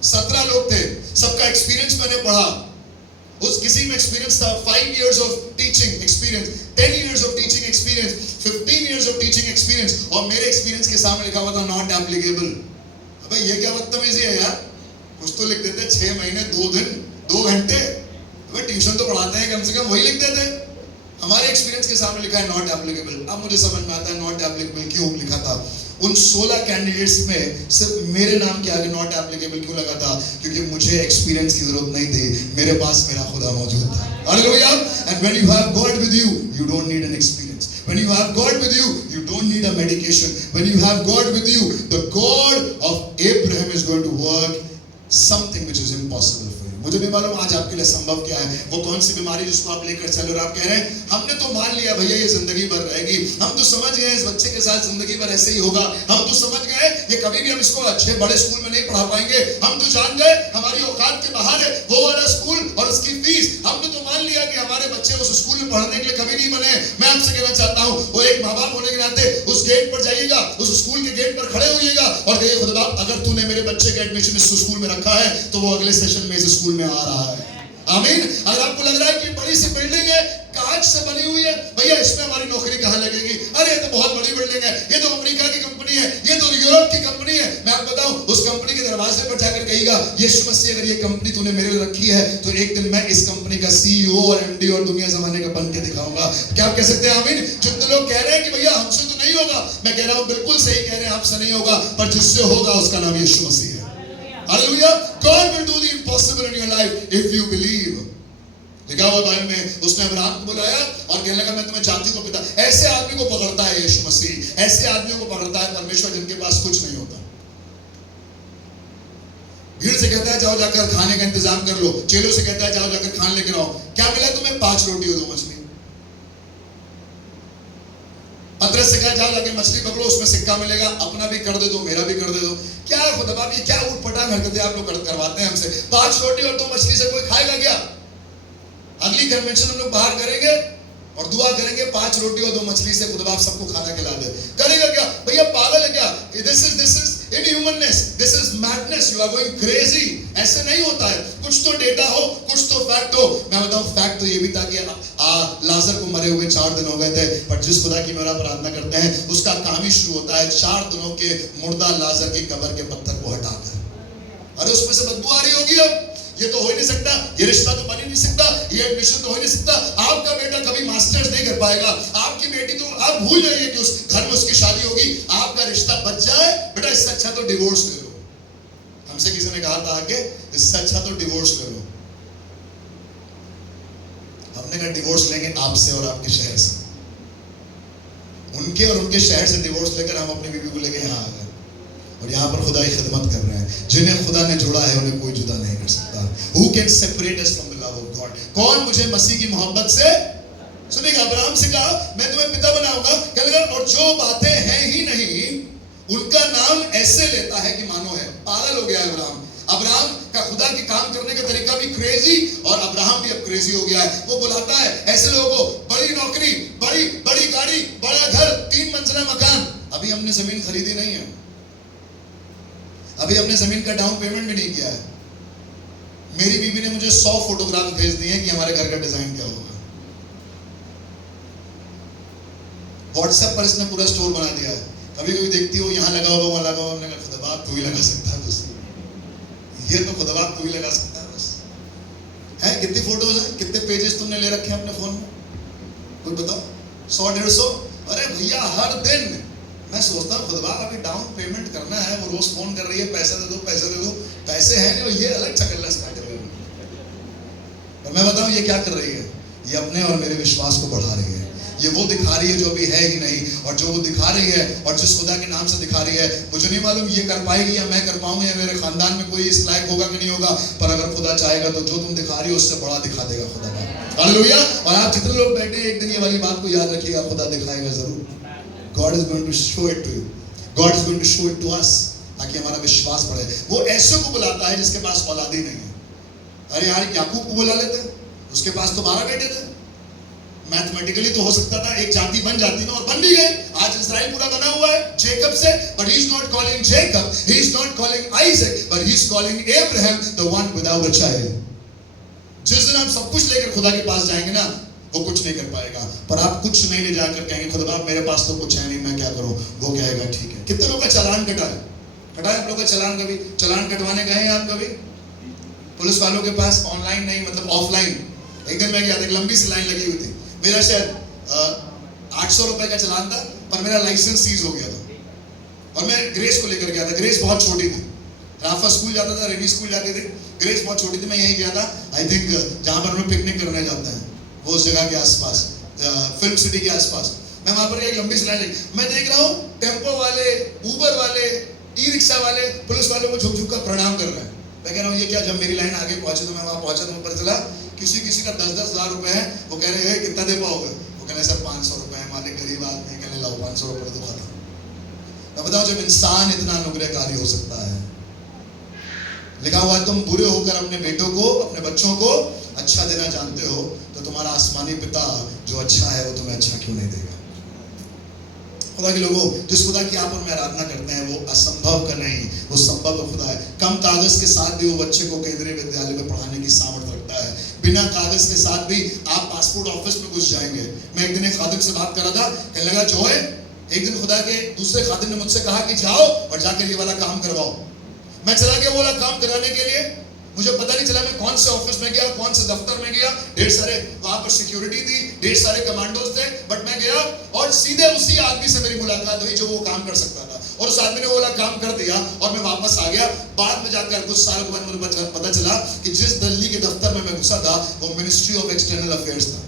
17 लोग थे, सबका एक्सपीरियंस मैंने पढ़ा। उस किसी में एक्सपीरियंस था 5 years of teaching experience, 10 years of teaching experience, 15 years of teaching experience, और मेरे एक्सपीरियंस के सामने लिखा हुआ था नॉट एप्लीकेबल। अबे ये क्या बदतमीजी है यार, कुछ तो लिख देते 6 महीने 2 दिन 2 घंटे। अबे ट्यूशन तो पढ़ाते हैं, कम से कम वही लिख देते। हमारे एक्सपीरियंस के सामने लिखा है नॉट एप्लीकेबल। अब मुझे समझ में आता है नॉट एप्लीकेबल क्यों लिखा था। उन 16 कैंडिडेट्स में सिर्फ मेरे नाम के आगे नॉट एप्लीकेबल क्यों लगा था? क्योंकि मुझे एक्सपीरियंस की जरूरत नहीं थी, मेरे पास मेरा खुदा मौजूद था। Hallelujah. And when you have got with you, you don't need an experience. When you have God with you, you don't need a medication. When you have God with you, the God of Abraham is going to work something which is impossible for you. मुझे नहीं मालूम आज आपके लिए संभव क्या है, वो कौन सी बीमारी जिसको आप लेकर चल रहे हो। आप कह रहे हैं हमने तो मान लिया भैया ये जिंदगी भर रहेगी, हम तो समझ गए इस बच्चे के साथ जिंदगी भर ऐसे ही होगा, हम तो समझ गए ये कभी भी हम इसको अच्छे बड़े स्कूल में नहीं पढ़ा पाएंगे, हम तो जान गए हमारी औकात के बाहर है वो वाला स्कूल और उसकी फीस, हमने तो मान लिया कि हमारे बच्चे उस स्कूल में पढ़ने के लिए कभी नहीं बने। मैं आपसे कहना चाहता हूँ, वो एक माँ बाप होने के नाते उस गेट पर जाइएगा, उस स्कूल के गेट पर खड़े होइएगा और कहिए खुदा बाप अगर तूने मेरे बच्चे का एडमिशन इस स्कूल में रखा है तो वो अगले सेशन में इस स्कूल में आ रहा है। आमीन। अगर आपको लग रहा है कि बड़ी सी बिल्डिंग है, कांच से बनी हुई है, भैया इसमें हमारी नौकरी कहाँ लगेगी? अरे ये तो बहुत बड़ी बिल्डिंग है, ये तो अमेरिका की कंपनी है, ये तो यूरोप की कंपनी है। मैं आपको बताऊं, उस कंपनी के दरवाजे पर जाकर कहिएगा यीशु मसीह अगर ये कंपनी तूने मेरे लिए रखी है तो एक दिन मैं इस कंपनी का CEO और MD और दुनिया जमाने का बन के दिखाऊंगा। क्या आप कह सकते हैं आमीन? जितने लोग कह रहे हैं कि भैया हमसे तो नहीं होगा, मैं कह रहा हूं बिल्कुल सही कह रहे हैं, आपसे नहीं होगा, पर जिससे होगा उसका नाम यीशु मसीह है। Hallelujah. God will do the impossible in your life if you believe. लिखा हुआ बाइबल में, उसने अब्राहम को बुलाया और कहने लगा मैं तुम्हें जाति को पिता। ऐसे आदमी को पकड़ता है यीशु मसीह, ऐसे आदमियों को पकड़ता है परमेश्वर जिनके पास कुछ नहीं होता। भीड़ से कहता है जाओ जाकर खाने का इंतजाम कर लो, चेलों से कहता है जाओ जाकर खाने लेकर आओ। क्या मिला तुम्हें? 5 रोटी और 2 मछली। पतरस से कहा जाओ जाके मछली पकड़ो, उसमें सिक्का मिलेगा, अपना भी कर दे दो मेरा भी कर दे दो। क्या खुदा ये क्या उठपटांग हरकतें आप लोग करवाते हैं हमसे। 5 रोटी और 2 मछली से कोई खाएगा क्या? अगली कन्वेंशन हम लोग बाहर करेंगे और दुआ करेंगे 5 रोटी और 2 मछली से खुदा आप सबको खाना खिला दे। करेगा क्या? भैया पागल है क्या? This is inhumanness, this is madness, you are going crazy. ऐसे नहीं होता है। कुछ तो डेटा हो, कुछ तो फैक्ट हो। मैं बताऊं फैक्ट तो ये भी था कि लाजर को मरे हुए 4 दिन हो गए थे, पर जिस खुदा की मेरा प्रार्थना करते हैं उसका काम ही शुरू होता है 4 दिनों के मुर्दा लाजर की कब्र के पत्थर को हटाकर। अरे उसमें से बदबू आ रही होगी, अब ये तो हो ही नहीं सकता, ये रिश्ता तो बन ही नहीं सकता, ये एडमिशन तो हो ही नहीं सकता। आपका बेटा कभी मास्टर्स नहीं कर पाएगा, आपकी बेटी तो आप भूल जाइए कि उस घर में उसकी शादी होगी, आपका रिश्ता बच जाए। बेटा इससे अच्छा तो डिवोर्स ले लो। हमसे किसी ने कहा था कि इससे अच्छा तो डिवोर्स ले लो। हमने कहा डिवोर्स लेंगे आपसे और आपके शहर से। उनके और उनके शहर से डिवोर्स लेकर हम अपनी बीवी को लेकर यहाँ आ गए और यहाँ पर खुदा की खिदमत कर रहे हैं। जिन्हें खुदा ने जोड़ा है उन्हें कोई जुदा नहीं कर सकता। Who can separate us from the love of God? कौन मुझे मसीह की मोहब्बत से, सुनिएगा, अब्राहम से कहा मैं तुम्हें पिता बनाऊंगा, कहने और जो बातें हैं ही नहीं उनका नाम ऐसे लेता है कि मानो है। पागल हो गया अब्राहम। अब्राहम का खुदा के काम करने का तरीका भी क्रेजी, और अब्राहम भी अब क्रेजी हो गया है। वो बुलाता है ऐसे लोगों को, बड़ी नौकरी, बड़ी गाड़ी, बड़ा घर, 3 मंजिला मकान। अभी हमने जमीन खरीदी नहीं है, अभी हमने जमीन का डाउन पेमेंट भी नहीं किया है। मेरी बीवी ने मुझे 100 फोटोग्राफ भेज दिए हैं कि हमारे घर का डिजाइन क्या होगा। व्हाट्सएप पर इसने पूरा स्टोर बना दिया है। कभी कभी देखती हो यहाँ लगा होगा वहां लगा होगा, हमने कहा खुदा तू ही लगा सकता है बस, ये तो खुदा तू ही लगा सकता है बस। है कितनी फोटोज हैं, कितने पेजेस तुमने ले रखे हैं अपने फोन में, कोई बताओ? 100-150। अरे भैया हर दिन मैं सोचता हूँ खुदा अभी डाउन पेमेंट करना है, वो रोज फोन कर रही है पैसे दे दो पैसे दे दो, पैसे हैं नहीं, ये अलग चकल्ला स्टार्ट कर रही है। और मैं बताऊँ ये क्या कर रही है, ये अपने और मेरे विश्वास को बढ़ा रही है। ये वो दिखा रही है जो अभी है ही नहीं, और जो वो दिखा रही है और जिस खुदा के नाम से दिखा रही है, मुझे नहीं मालूम ये कर पाएगी या मैं कर पाऊंगा या मेरे खानदान में कोई इस लायक होगा कि नहीं होगा, पर अगर खुदा चाहेगा तो जो तुम दिखा रही हो उससे बड़ा दिखा देगा खुदा। हालेलुया। और आप जितने लोग बैठे एक दिन ये वाली बात को याद रखिएगा, खुदा दिखाएगा जरूर। God is going to show it to you. God is going to show it to us, ताकि हमारा विश्वास बढ़े। वो ऐसे को बुलाता है जिसके पास औलाद ही नहीं है। अरे यार याकूब को बुला लेते, उसके पास तो 12 बेटे थे। मैथमेटिकली तो हो सकता था एक जाति बन जाती ना, और बन भी गई। आज इस्राएल पूरा बना हुआ है जेकब से, but he is not calling Jacob, he is not calling Isaac, but he is calling Abraham, the one without a child. जिस दिन आप सब कुछ लेकर खुदा के पास जाएंगे ना, वो कुछ नहीं कर पाएगा। पर आप कुछ नहीं ले जाकर कहेंगे खुदा मेरे पास तो कुछ है नहीं, मैं क्या करूं, वो कहेगा ठीक है। कितने लोग का चालान कटा है? आप लोगों का चालान कभी चालान कटवाने गए हैं आप कभी? पुलिस वालों के पास ऑनलाइन नहीं मतलब ऑफलाइन। एक दिन मैं गया था, एक लंबी सी लाइन लगी हुई थी। मेरा शायद 800 रुपए का चालान था, पर मेरा लाइसेंस सीज हो गया था। और मैं ग्रेस को लेकर गया था। ग्रेस बहुत छोटी थी, राफा स्कूल जाता था, रेडी स्कूल जाते थे। ग्रेस बहुत छोटी थी, मैं यहीं गया था, आई थिंक जहां पर हम लोग पिकनिक करने जाते हैं वो उस जगह के आसपास, फिल्म सिटी के आसपास। मैं वहां पर एक लंबी सी लाइन लगी। मैं देख रहा हूँ टेम्पो वाले, उबर वाले, ई रिक्शा वाले पुलिस वालों को झुक झुक कर प्रणाम कर रहे हैं। मैं कह रहा हूँ ये क्या? जब मेरी लाइन आगे पहुंचे तो मैं वहां पहुंचा तो पता चला किसी का 10-10 हज़ार रुपए है। वो कह रहे हैं कितना दे पाओगे? वो कह रहे सर 500 रुपए है। मालिक गरीब आदमी कहने लाओ 500 रुपए तो खत्म। मैं बताऊं जब इंसान इतना अनुग्रहकारी हो सकता है, लिखा हुआ है तुम बुरे होकर अपने बेटों को, अपने बच्चों को अच्छा देना जानते हो, तो तुम्हारा आसमानी पिता जो अच्छा है वो तुम्हें अच्छा क्यों नहीं देगा? खुदा के लोगों, जिस खुदा की आप और मैं आराधना करते हैं वो असंभव का नहीं, वो संभव खुदा है। कम कागज के साथ भी वो बच्चे को केंद्रीय विद्यालय में पढ़ाने की सामर्थ्य रखता है। बिना कागज के साथ भी आप पासपोर्ट ऑफिस में घुस जाएंगे। मैं एक दिन एक खादिम से बात कर रहा था, कहने लगा जो है एक दिन खुदा के दूसरे खादिम ने मुझसे कहा कि जाओ और जाकर ये वाला काम करवाओ। मैं चला गया वो वाला काम कराने के लिए। मुझे पता नहीं चला मैं कौन से ऑफिस में गया, कौन से दफ्तर में गया। ढेर सारे वहां पर सिक्योरिटी थी, ढेर सारे कमांडोज थे, बट मैं गया और सीधे उसी आदमी से मेरी मुलाकात हुई जो वो काम कर सकता था। और उस आदमी ने बोला काम कर दिया और मैं वापस आ गया। बाद में जाकर कुछ साल के बाद मुझे पता चला कि जिस दिल्ली के दफ्तर में मैं घुसा था वो मिनिस्ट्री ऑफ एक्सटर्नल अफेयर्स था।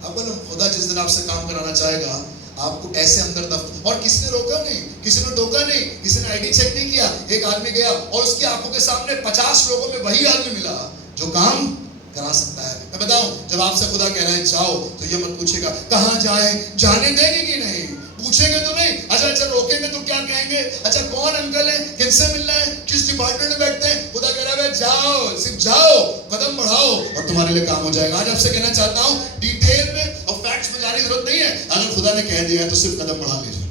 अब बोलो खुदा जिस दिन आपसे काम कराना चाहेगा आपको ऐसे अंदर दफ्तर, और किसी ने रोका नहीं, किसी ने टोका नहीं, किसी ने आईडी चेक नहीं किया। एक आदमी गया और उसकी आंखों के सामने 50 लोगों में वही आदमी मिला जो काम करा सकता है। मैं बताऊं, जब आपसे खुदा कह रहा है जाओ तो ये मत पूछेगा कहां जाए, जाने देंगे कि नहीं, पूछेंगे तो नहीं। अच्छा रोकेंगे तो क्या कहेंगे, अच्छा कौन अंकल है, किनसे मिलना है, किस डिपार्टमेंट में बैठते हैं। खुदा कह रहा है जाओ, सिर्फ जाओ, कदम बढ़ाओ और तुम्हारे लिए काम हो जाएगा। आज आपसे कहना चाहता हूं डिटेल में और फैक्ट्स में जाने की जरूरत नहीं है। अगर खुदा ने कह दिया है तो सिर्फ कदम बढ़ा लीजिए।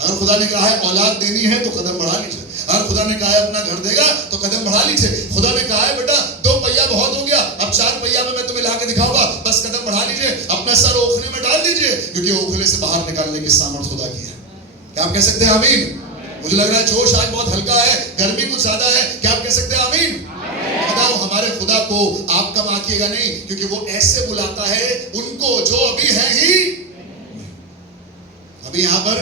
अगर खुदा ने कहा है औलाद देनी है तो कदम बढ़ा लीजिए। अगर खुदा ने कहा है अपना घर देगा तो कदम बढ़ा लीजिए। खुदा ने कहा है बेटा 2 पहिया बहुत हो गया, अब 4 पहिया में मैं तुम्हें लाके दिखाऊंगा, बस कदम बढ़ा लीजिए। अपना सर ओखले में डाल दीजिए, क्योंकि ओखले से बाहर निकालने की सामर्थ खुदा की है। क्या आप कह सकते हैं आमीन? मुझे लग रहा है जोश आज बहुत हल्का है, गर्मी कुछ ज्यादा है। क्या आप कह सकते हैं आमीन? बताओ, हमारे खुदा को आप कम आंकिएगा नहीं, क्योंकि वो ऐसे बुलाता है उनको जो अभी है ही। अभी यहाँ पर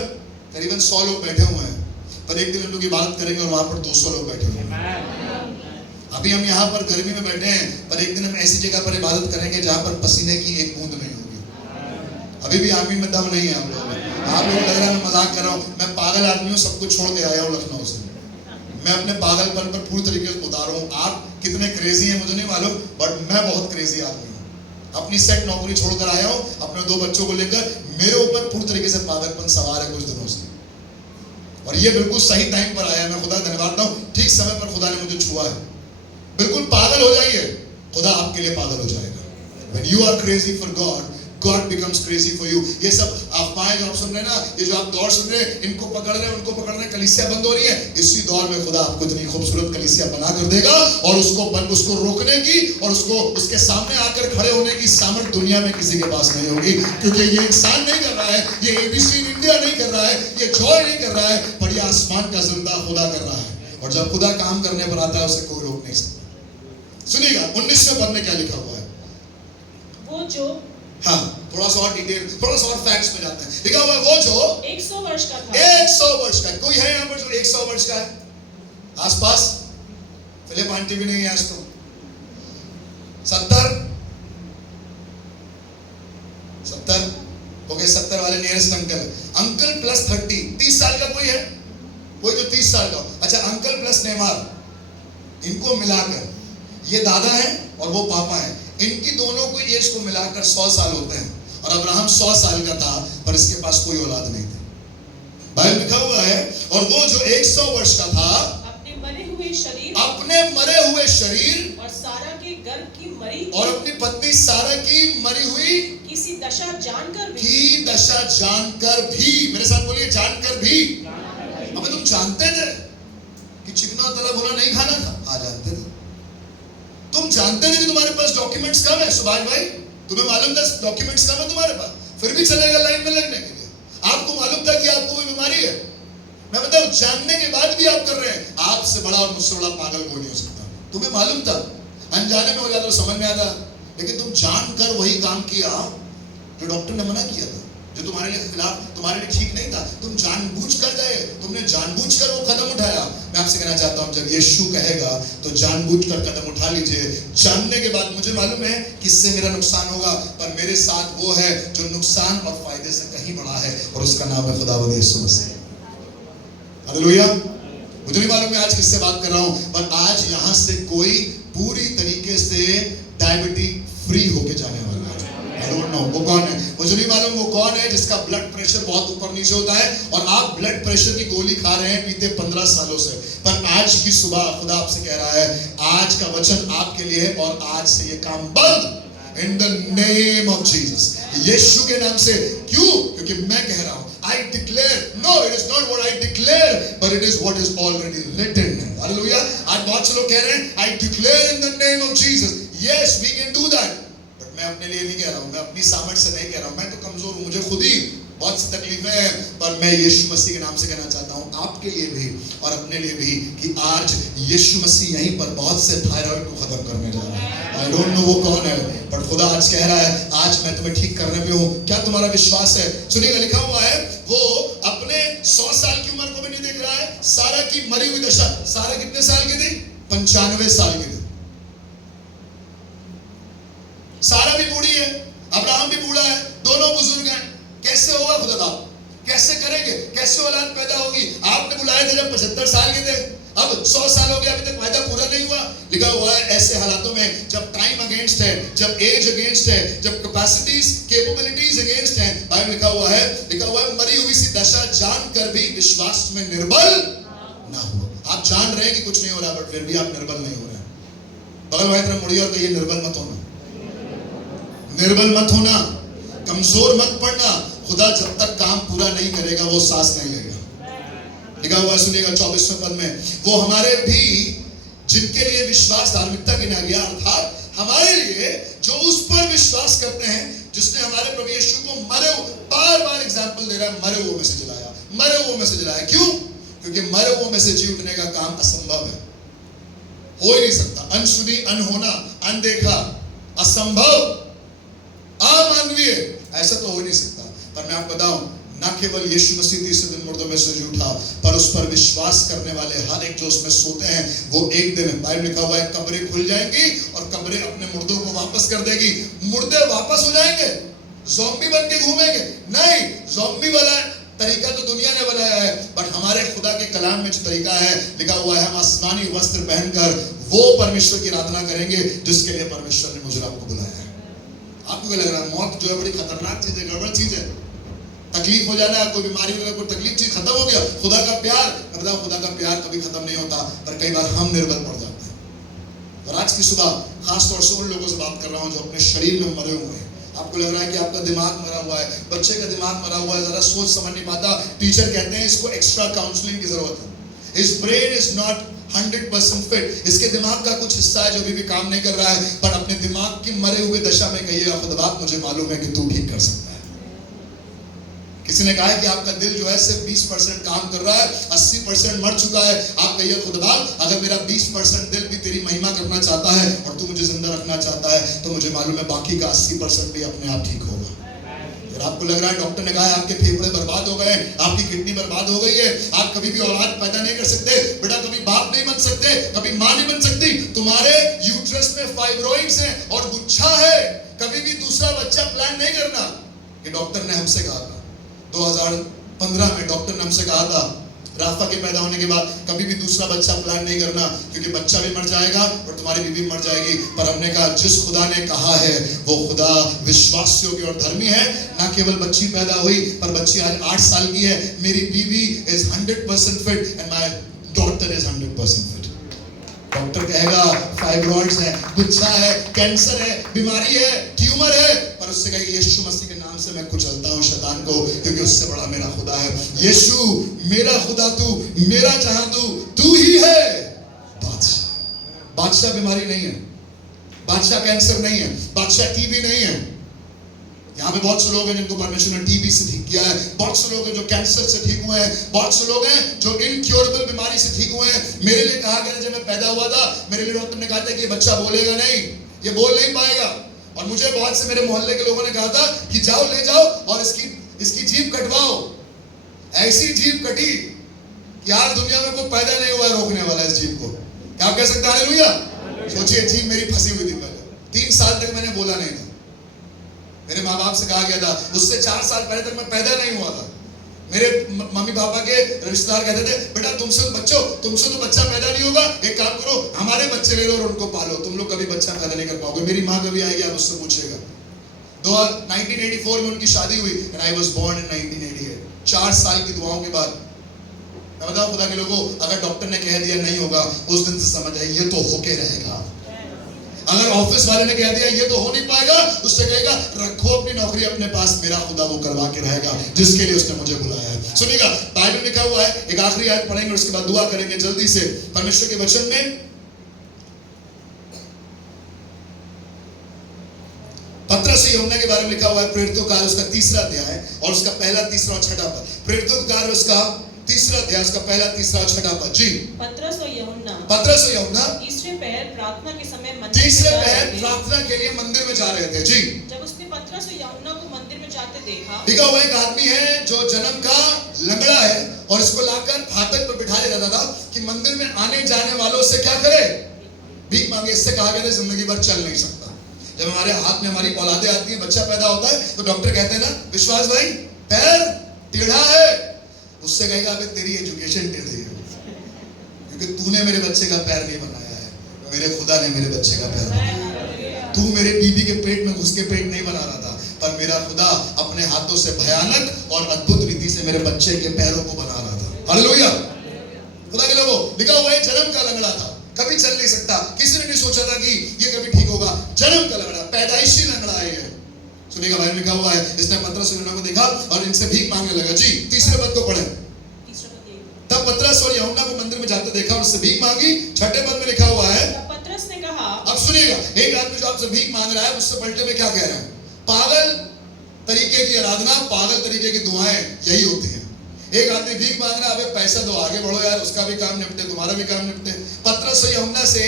करीबन 100 लोग बैठे हुए हैं, पर एक दिन हम लोग इबादत करेंगे और वहां पर 200 लोग बैठे हुए हैं। अभी हम यहाँ पर गर्मी में बैठे हैं, पर एक दिन हम ऐसी जगह पर इबादत करेंगे जहां पर पसीने की एक बूंद नहीं होगी। अभी भी आमीन में दम नहीं है हम लोगों में। आप लोगों को लग रहा है मैं मजाक कर रहा हूँ, मैं पागल आदमी हूँ, सब कुछ छोड़ के आया हूँ लखनऊ से। मैं अपने पागलपन पर पूरी तरीके से उतारू हूँ। आप कितने क्रेजी हैं मुझे नहीं मालूम, बट मैं बहुत क्रेजी आदमी हूँ। अपनी सेट नौकरी छोड़कर आया हूँ अपने 2 बच्चों को लेकर। मेरे ऊपर पूरी तरीके से पागलपन सवार है कुछ दिनों से, और ये बिल्कुल सही टाइम पर आया है। मैं खुदा धन्यवाद दूं, ठीक समय पर खुदा ने मुझे छुआ है। बिल्कुल पागल हो जाइए, खुदा आपके लिए पागल हो जाएगा। When you are crazy for God, God becomes crazy for you। ये सब अफवाहें जो आप सुन रहे हैं ना, ये जो आप दौड़ सुन रहे हैं, इनको पकड़ रहे हैं, उनको पकड़ रहे हैं, कलीसिया बंद हो रही है। इसी दौर में खुदा आपको इतनी खूबसूरत कलीसिया बना कर देगा, और उसको रोकने की और उसके सामने आकर खड़े होने की सामर्थ दुनिया में किसी के पास नहीं होगी, क्योंकि ये इंसान नहीं कर रहा है, ये ABC इंडिया नहीं कर रहा है, ये जॉय नहीं कर रहा है, पर ये आसमान का जिंदा खुदा कर रहा है। और जब खुदा काम करने पर आता है उसे कोई रोक नहीं सकता। सुनिएगा 19वें पद में क्या लिखा हुआ है। वो जो, हाँ थोड़ा सा और डिटेल, थोड़ा सा और फैक्ट्स में जाते हैं। लिखा हुआ है वो जो 100 वर्ष का था। 100 वर्ष का। कोई है यहाँ पर जो 100 वर्ष का है आसपास? फिलिप आंटी भी नहीं है आज तो। 70 ओके, 70 वाले नियरेस्ट अंकल प्लस 30 साल का कोई है? कोई जो 30 साल का। अच्छा अंकल प्लस नेमार, इनको मिलाकर ये दादा है और वो पापा है, इनकी दोनों को एज को मिलाकर 100 साल होते हैं। और अब्राहम 100 साल का था, पर इसके पास कोई औलाद नहीं थी। बाइबल लिखा हुआ है और वो जो 100 वर्ष का था, अपने मरे हुए शरीर और सारा के गर्भ की मरी और अपनी पत्नी सारा की मरी हुई किसी दशा जानकर भी, मेरे साथ बोलिए जानकर भी। अब तुम जानते थे कि चिकना तला भुना नहीं खाना था? जानते थे। तुम जानते थे कि तुम्हारे पास डॉक्यूमेंट्स कम है सुभाष भाई, तुम्हें मालूम था डॉक्यूमेंट्स कम है तुम्हारे पास, फिर भी चलेगा लाइन में लगने के लिए। आपको मालूम था कि आपको कोई बीमारी है। मैं बताऊं, जानने के बाद भी आप कर रहे हैं। आपसे बड़ा और मुझसे बड़ा पागल कोई नहीं हो सकता। तुम्हें मालूम था, अनजाने में हो जाता तो समझ में आता, लेकिन तुम जानकर वही काम किया जो डॉक्टर ने मना किया था, जो तुम्हारे लिए खिलाफ, तुम्हारे लिए ठीक नहीं था। तुम जानबूझकर गए, तुमने जानबूझकर वो कदम उठाया। मैं आपसे कहना चाहता हूं, जब यीशु कहेगा तो जानबूझकर कदम उठा लीजिए। जानने के बाद मुझे मालूम है कि इससे मेरा नुकसान होगा, पर मेरे साथ वो है जो नुकसान और फायदे से कहीं बड़ा है, और उसका नाम है खुदावंद यीशु मसीह। हालेलुया। मुझे नहीं मालूम मैं आज किससे बात कर रहा हूं, पर आज यहां से कोई पूरी तरीके से डायबिटीज फ्री होके जाने वाला है। I don't know वो कौन है, मुझे नहीं मालूम वो कौन है जिसका ब्लड प्रेशर बहुत ऊपर नीचे होता है, और आप ब्लड प्रेशर की गोली खा रहे हैं बीते 15 सालों से। पर आज की सुबह खुदा आपसे कह रहा है, आज का वचन आपके लिए है, और आज से ये काम बंद in the name of Jesus, यीशु के नाम से। क्यों? क्योंकि मैं कह रहा हूं, I declare, no it is not what I declare, but it is what is already written. Hallelujah। आज बहुत से लोग कह रहे हैं I declare in the name of Jesus, yes we can do that, मैं अपने लिए नहीं कह रहा हूं, मैं अपनी सामर्थ से नहीं कह रहा हूं, मैं तो कमजोर हूं, मुझे खुद ही बहुत सी तकलीफें हैं, पर मैं यीशु मसीह के नाम से कहना चाहता हूँ आपके लिए भी और अपने लिए भी कि आज यीशु मसीह यहीं पर बहुत से थायराइड को खत्म करने जा रहा है। आई डोंट नो वो कौन है, पर खुदा आज कह रहा है आज मैं तुम्हें ठीक करने पे हूँ। क्या तुम्हारा विश्वास है? सुनिएगा, लिखा हुआ है वो अपने 100 साल की उम्र को भी नहीं देख रहा है। सारा की मरी हुई दशा, सारा कितने साल की थी? 95 साल की थी। सारा भी बूढ़ी है, अब्राहम भी बूढ़ा है, दोनों बुजुर्ग हैं। कैसे होगा खुदा? कैसे करेंगे? कैसे औलाद पैदा होगी? आपने बुलाए थे जब 75 साल के थे, अब 100 साल हो गया, अभी तक वायदा पूरा नहीं हुआ। लिखा हुआ है ऐसे हालातों में जब टाइम अगेंस्ट है, जब एज अगेंस्ट है, जब कैपेसिटीज कैपेबिलिटीज अगेंस्ट है, बाइबल लिखा हुआ है मरी हुई सी दशा जानकर भी विश्वास में निर्बल ना हो। आप जान रहे हैं कि कुछ नहीं हो रहा, बट फिर भी आप निर्बल नहीं हो रहे। बगल वाले तरफ मुड़िए और कहिए निर्बल मत होना, निर्बल मत होना, कमजोर मत पड़ना। खुदा जब तक काम पूरा नहीं करेगा वो सांस नहीं लेगा। लिखा हुआ सुनिएगा 24वें पद में, वो हमारे भी जिनके लिए विश्वास धार्मिकता गिना गया, अर्थात हमारे लिए जो उस पर विश्वास करते हैं जिसने हमारे प्रभु यीशु को मरे, बार-बार एग्जांपल दे रहा है, मरे हुए में से जलाया, मरे हुए में से जलाया। क्यों? क्योंकि मरे हुए में से जी उठने का काम असंभव है, हो ही नहीं सकता। अनसुनी, अनहोना, अनदेखा, असंभव, अमानवीय, ऐसा तो हो ही नहीं सकता। पर मैं आपको बताऊं, ना केवल यीशु मसीह तीसरे दिन मुर्दों में से जी उठा, पर उस पर विश्वास करने वाले हर एक जो उसमें सोते हैं वो एक दिन, बाइबल लिखा हुआ है, कब्रें खुल जाएंगी और कब्रें अपने मुर्दों को वापस कर देगी। मुर्दे वापस हो जाएंगे, ज़ॉम्बी बन के घूमेंगे नहीं। ज़ॉम्बी वाला तरीका तो दुनिया ने बनाया है, बट हमारे खुदा के कलाम में जो तरीका है, लिखा हुआ है हम आसमानी वस्त्र पहनकर वो परमेश्वर की आराधना करेंगे जिसके लिए परमेश्वर ने मुझे आपको बुलाया है। आपको क्या लग रहा है? मौत जो है बड़ी खतरनाक चीज है, गड़बड़ चीज है। तकलीफ हो जाना, कोई बीमारी वगैरह, कोई तकलीफ, चीज खत्म हो गया। खुदा का प्यार, मैं बताऊं, खुदा का प्यार कभी खत्म नहीं होता, पर कई बार हम निर्बल पड़ जाते हैं। और आज की सुबह खास तौर से उन लोगों से बात कर रहा हूं जो अपने शरीर में मरे हुए हैं। आपको लग रहा है कि आपका दिमाग मरा हुआ है, बच्चे का दिमाग मरा हुआ है, जरा सोच समझ नहीं पाता। टीचर कहते हैं इसको एक्स्ट्रा काउंसलिंग की जरूरत है। His brain is not 100% fit, इसके दिमाग का कुछ हिस्सा है जो अभी भी काम नहीं कर रहा है। पर अपने दिमाग की मरे हुए दशा में कहिएगा खुदा मुझे मालूम है कि तू ठीक कर सकता है। किसी ने कहा है कि आपका दिल जो है सिर्फ 20% काम कर रहा है, 80% मर चुका है। आप कहिए खुदा अगर मेरा 20% दिल भी तेरी महिमा करना चाहता है और तू मुझे जिंदा रखना चाहता है, तो मुझे मालूम है बाकी का 80% भी अपने आप ठीक होगा। और आपको लग रहा है डॉक्टर ने कहा है आपके फेफड़े बर्बाद हो गए, आपकी किडनी बर्बाद हो गई है, आप कभी भी औलाद पैदा नहीं कर सकते, बेटा कभी बाप नहीं बन सकते, कभी मां नहीं बन सकती, तुम्हारे यूट्रस में फाइब्रॉइड्स हैं और गुच्छा है, कभी भी दूसरा बच्चा प्लान नहीं करना। ये डॉक्टर ने हमसे कहा था 2015 में, डॉक्टर ने हमसे कहा था राफा के पैदा होने के बाद कभी भी दूसरा बच्चा प्लान नहीं करना, क्योंकि बच्चा भी मर जाएगा और तुम्हारी बीवी मर जाएगी। पर हमने कहा जिस खुदा ने कहा है वो खुदा विश्वासियों की और धर्मी है। ना केवल बच्ची पैदा हुई, पर बच्ची आज 8 साल की है। मेरी बीवी is 100% fit and my daughter is 100% fit. Doctor कहेगा फाइब्रॉइड्स है, गुच्छा है, कैंसर है, बीमारी है, ट्यूमर है, पर उससे कहेगा यीशु मसीह के नाम से मैं कुचलता हूं शैतान को, क्योंकि उससे बड़ा मेरा खुदा है। यीशु मेरा खुदा तू, मेरा जहां तू ही है बादशाह। बादशाह बीमारी नहीं है, बादशाह कैंसर नहीं है, बादशाह टीबी नहीं है। यहाँ पे बहुत से लोग हैं जिनको परमेश्वर ने टीबी से ठीक किया है, बहुत से लोग हैं जो कैंसर से ठीक हुए हैं, बहुत से लोग हैं जो इनक्योरेबल बीमारी से ठीक हुए हैं। मेरे लिए कहा गया जब मैं पैदा हुआ था, मेरे लिए डॉक्टर ने कहा था कि ये बच्चा बोलेगा नहीं, ये बोल नहीं पाएगा। और मुझे बहुत से मेरे मोहल्ले के लोगों ने कहा था कि जाओ ले जाओ और इसकी जीभ कटवाओ। ऐसी जीभ कटी कि यार दुनिया में कोई पैदा नहीं हुआ है रोकने वाला इस जीभ को। क्या आप कह सकते हैं हालेलुया? सोचिए जीभ मेरी फंसी हुई थी पहले, 3 साल तक मैंने बोला नहीं था। मेरे माँ बाप से कहा गया था, उससे 4 साल पहले तक मैं पैदा नहीं हुआ था। मेरे मम्मी पापा के रिश्तेदार कहते थे बेटा तुमसे तो बच्चा पैदा नहीं होगा, एक काम करो हमारे बच्चे ले लो और उनको पालो, तुम लोग कभी बच्चा पैदा नहीं कर पाओगे। मेरी माँ कभी आएगी आप उससे पूछेगा। 1984 में उनकी शादी हुई and I was born in 1988। 4 साल की दुआओं के बाद मैं बताऊं खुदा के लोगों, अगर डॉक्टर ने कह दिया नहीं होगा, उस दिन से समझ आए ये तो होके रहेगा। अगर ऑफिस वाले ने कह दिया ये तो हो नहीं पाएगा, उससे कहेगा रखो अपनी नौकरी अपने पास, मेरा खुदा वो करवा के रहेगा जिसके लिए उसने मुझे बुलाया है। सुनिएगा बाइबल में लिखा हुआ है, एक आखिरी आयत पढ़ेंगे और उसके बाद दुआ करेंगे जल्दी से। परमेश्वर के वचन में पतरस और यूहन्ना के बारे में लिखा हुआ है प्रेरितों का उसका 3रा अध्याय और उसका पहला, 3रा और 6ठा पद। प्रेरितों का कार्य उसका 3रा अध्याय उसका पहला, 3रा और 6ठा पद। जी, पतरस और यूहन्ना पतरस और यूहन्ना तीसरे पहर प्रार्थना के समय मंदिर में तीसरे जा रहे पहर थे। प्रार्थना के लिए मंदिर में जा रहे थे। जी, जब उसने पतरस और यूहन्ना को मंदिर में जाते देखा, लिखा हुआ एक आदमी है जो जन्म का लंगड़ा है और इसको लाकर फाटक पर बिठा दिया जाता था कि मंदिर में आने जाने वालों से क्या करे, भीख मांगे। इससे कहा गया था जिंदगी भर चल नहीं सकता। जब हमारे हाथ में हमारी औलादे आती है, बच्चा पैदा होता है, तो डॉक्टर कहते हैं ना, विश्वास भाई पैर टेढ़ा है, उससे कहेगा अबे तेरी एजुकेशन टेढ़ी है, क्योंकि तूने मेरे बच्चे का पैर नहीं बनाया है, मेरे खुदा ने मेरे बच्चे का पैर बनाया। तू मेरे बीबी के पेट में घुस के पेट नहीं बना रहा था, पर मेरा खुदा अपने हाथों से भयानक और अद्भुत रीति से मेरे बच्चे के पैरों को बना रहा था। हालेलुया। खुदा के लोगों, लिखा हुआ है जन्म का लंगड़ा था, कभी चल नहीं सकता। किसी ने नहीं सोचा था कि ये कभी ठीक होगा। जन्म का लंगड़ा, पैदाइशी लंगड़ा है ये। सुनिएगा भाई, लिखा हुआ है इसने पतरस और यूहन्ना को देखा और इनसे भीख मांगने लगा। जी, 3रे पद को पढ़ें। तब पतरस और यूहन्ना को मंदिर में जाते देखा और उससे भीख मांगी। 6ठे पद में लिखा हुआ है, पतरस ने कहा, अब सुनिएगा, एक आदमी जो आपसे भीख मांग रहा है उससे पलटे में क्या कह रहा है? पागल तरीके की आराधना, पागल तरीके की दुआएं यही होती हैं। एक आदमी भीख मांग रहा है, अबे पैसा दो, आगे बढ़ो यार, उसका भी काम निपटे, तुम्हारा भी काम निपटे। पतरस और यूहन्ना से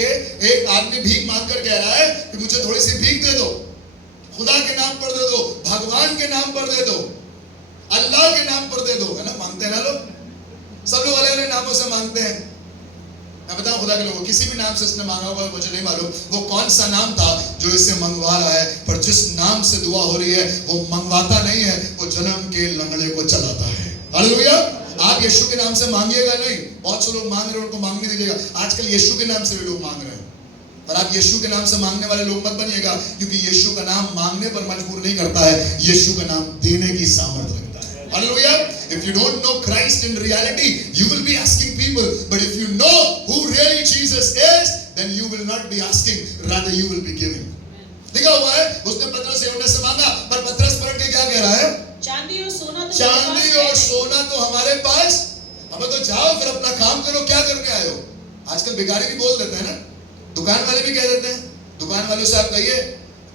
एक आदमी भीख मांगकर कह रहा है कि मुझे थोड़ी सी भीख दे दो, खुदा के नाम पर दे दो, भगवान के नाम पर दे दो, अल्लाह के नाम पर दे दो। है ना, मांगते हैं ना लोग, सब लोग अलग अलग नामों से मांगते हैं। मैं बताऊं खुदा के लोगों, किसी भी नाम से इसने मांगा होगा मुझे नहीं मालूम वो कौन सा नाम था जो इसे मंगवा रहा है, पर जिस नाम से दुआ हो रही है वो मंगवाता नहीं है, वो जन्म के लंगड़े को चलाता है। हालेलुया। आप यीशु के नाम से मांगिएगा नहीं। बहुत से लोग मांग रहे हैं, उनको मांगने दीजिएगा। आजकल यीशु के नाम से भी लोग मांग रहे हैं, पर आप यीशु के नाम से मांगने वाले लोग मत बनिएगा, क्योंकि यीशु का नाम मांगने पर मजबूर नहीं करता है, यीशु का नाम देने की सामर्थ्य रखता है। Hallelujah. If you don't know Christ in reality, you will be asking people, but if you know who really Jesus is, then you will not be asking, rather you will be giving. लिखा हुआ है उसने पतरस से यूहन्ना से मांगा, पर पतरस पलट के क्या कह रहा है? चांदी और सोना तो चांदी और सोना तो हमारे पास, हमें तो जाओ फिर अपना काम करो, क्या करने आए हो? आजकल भिखारी भी बोल देते हैं ना, दुकान वाले भी कह देते हैं। दुकान वाले से आप कहिए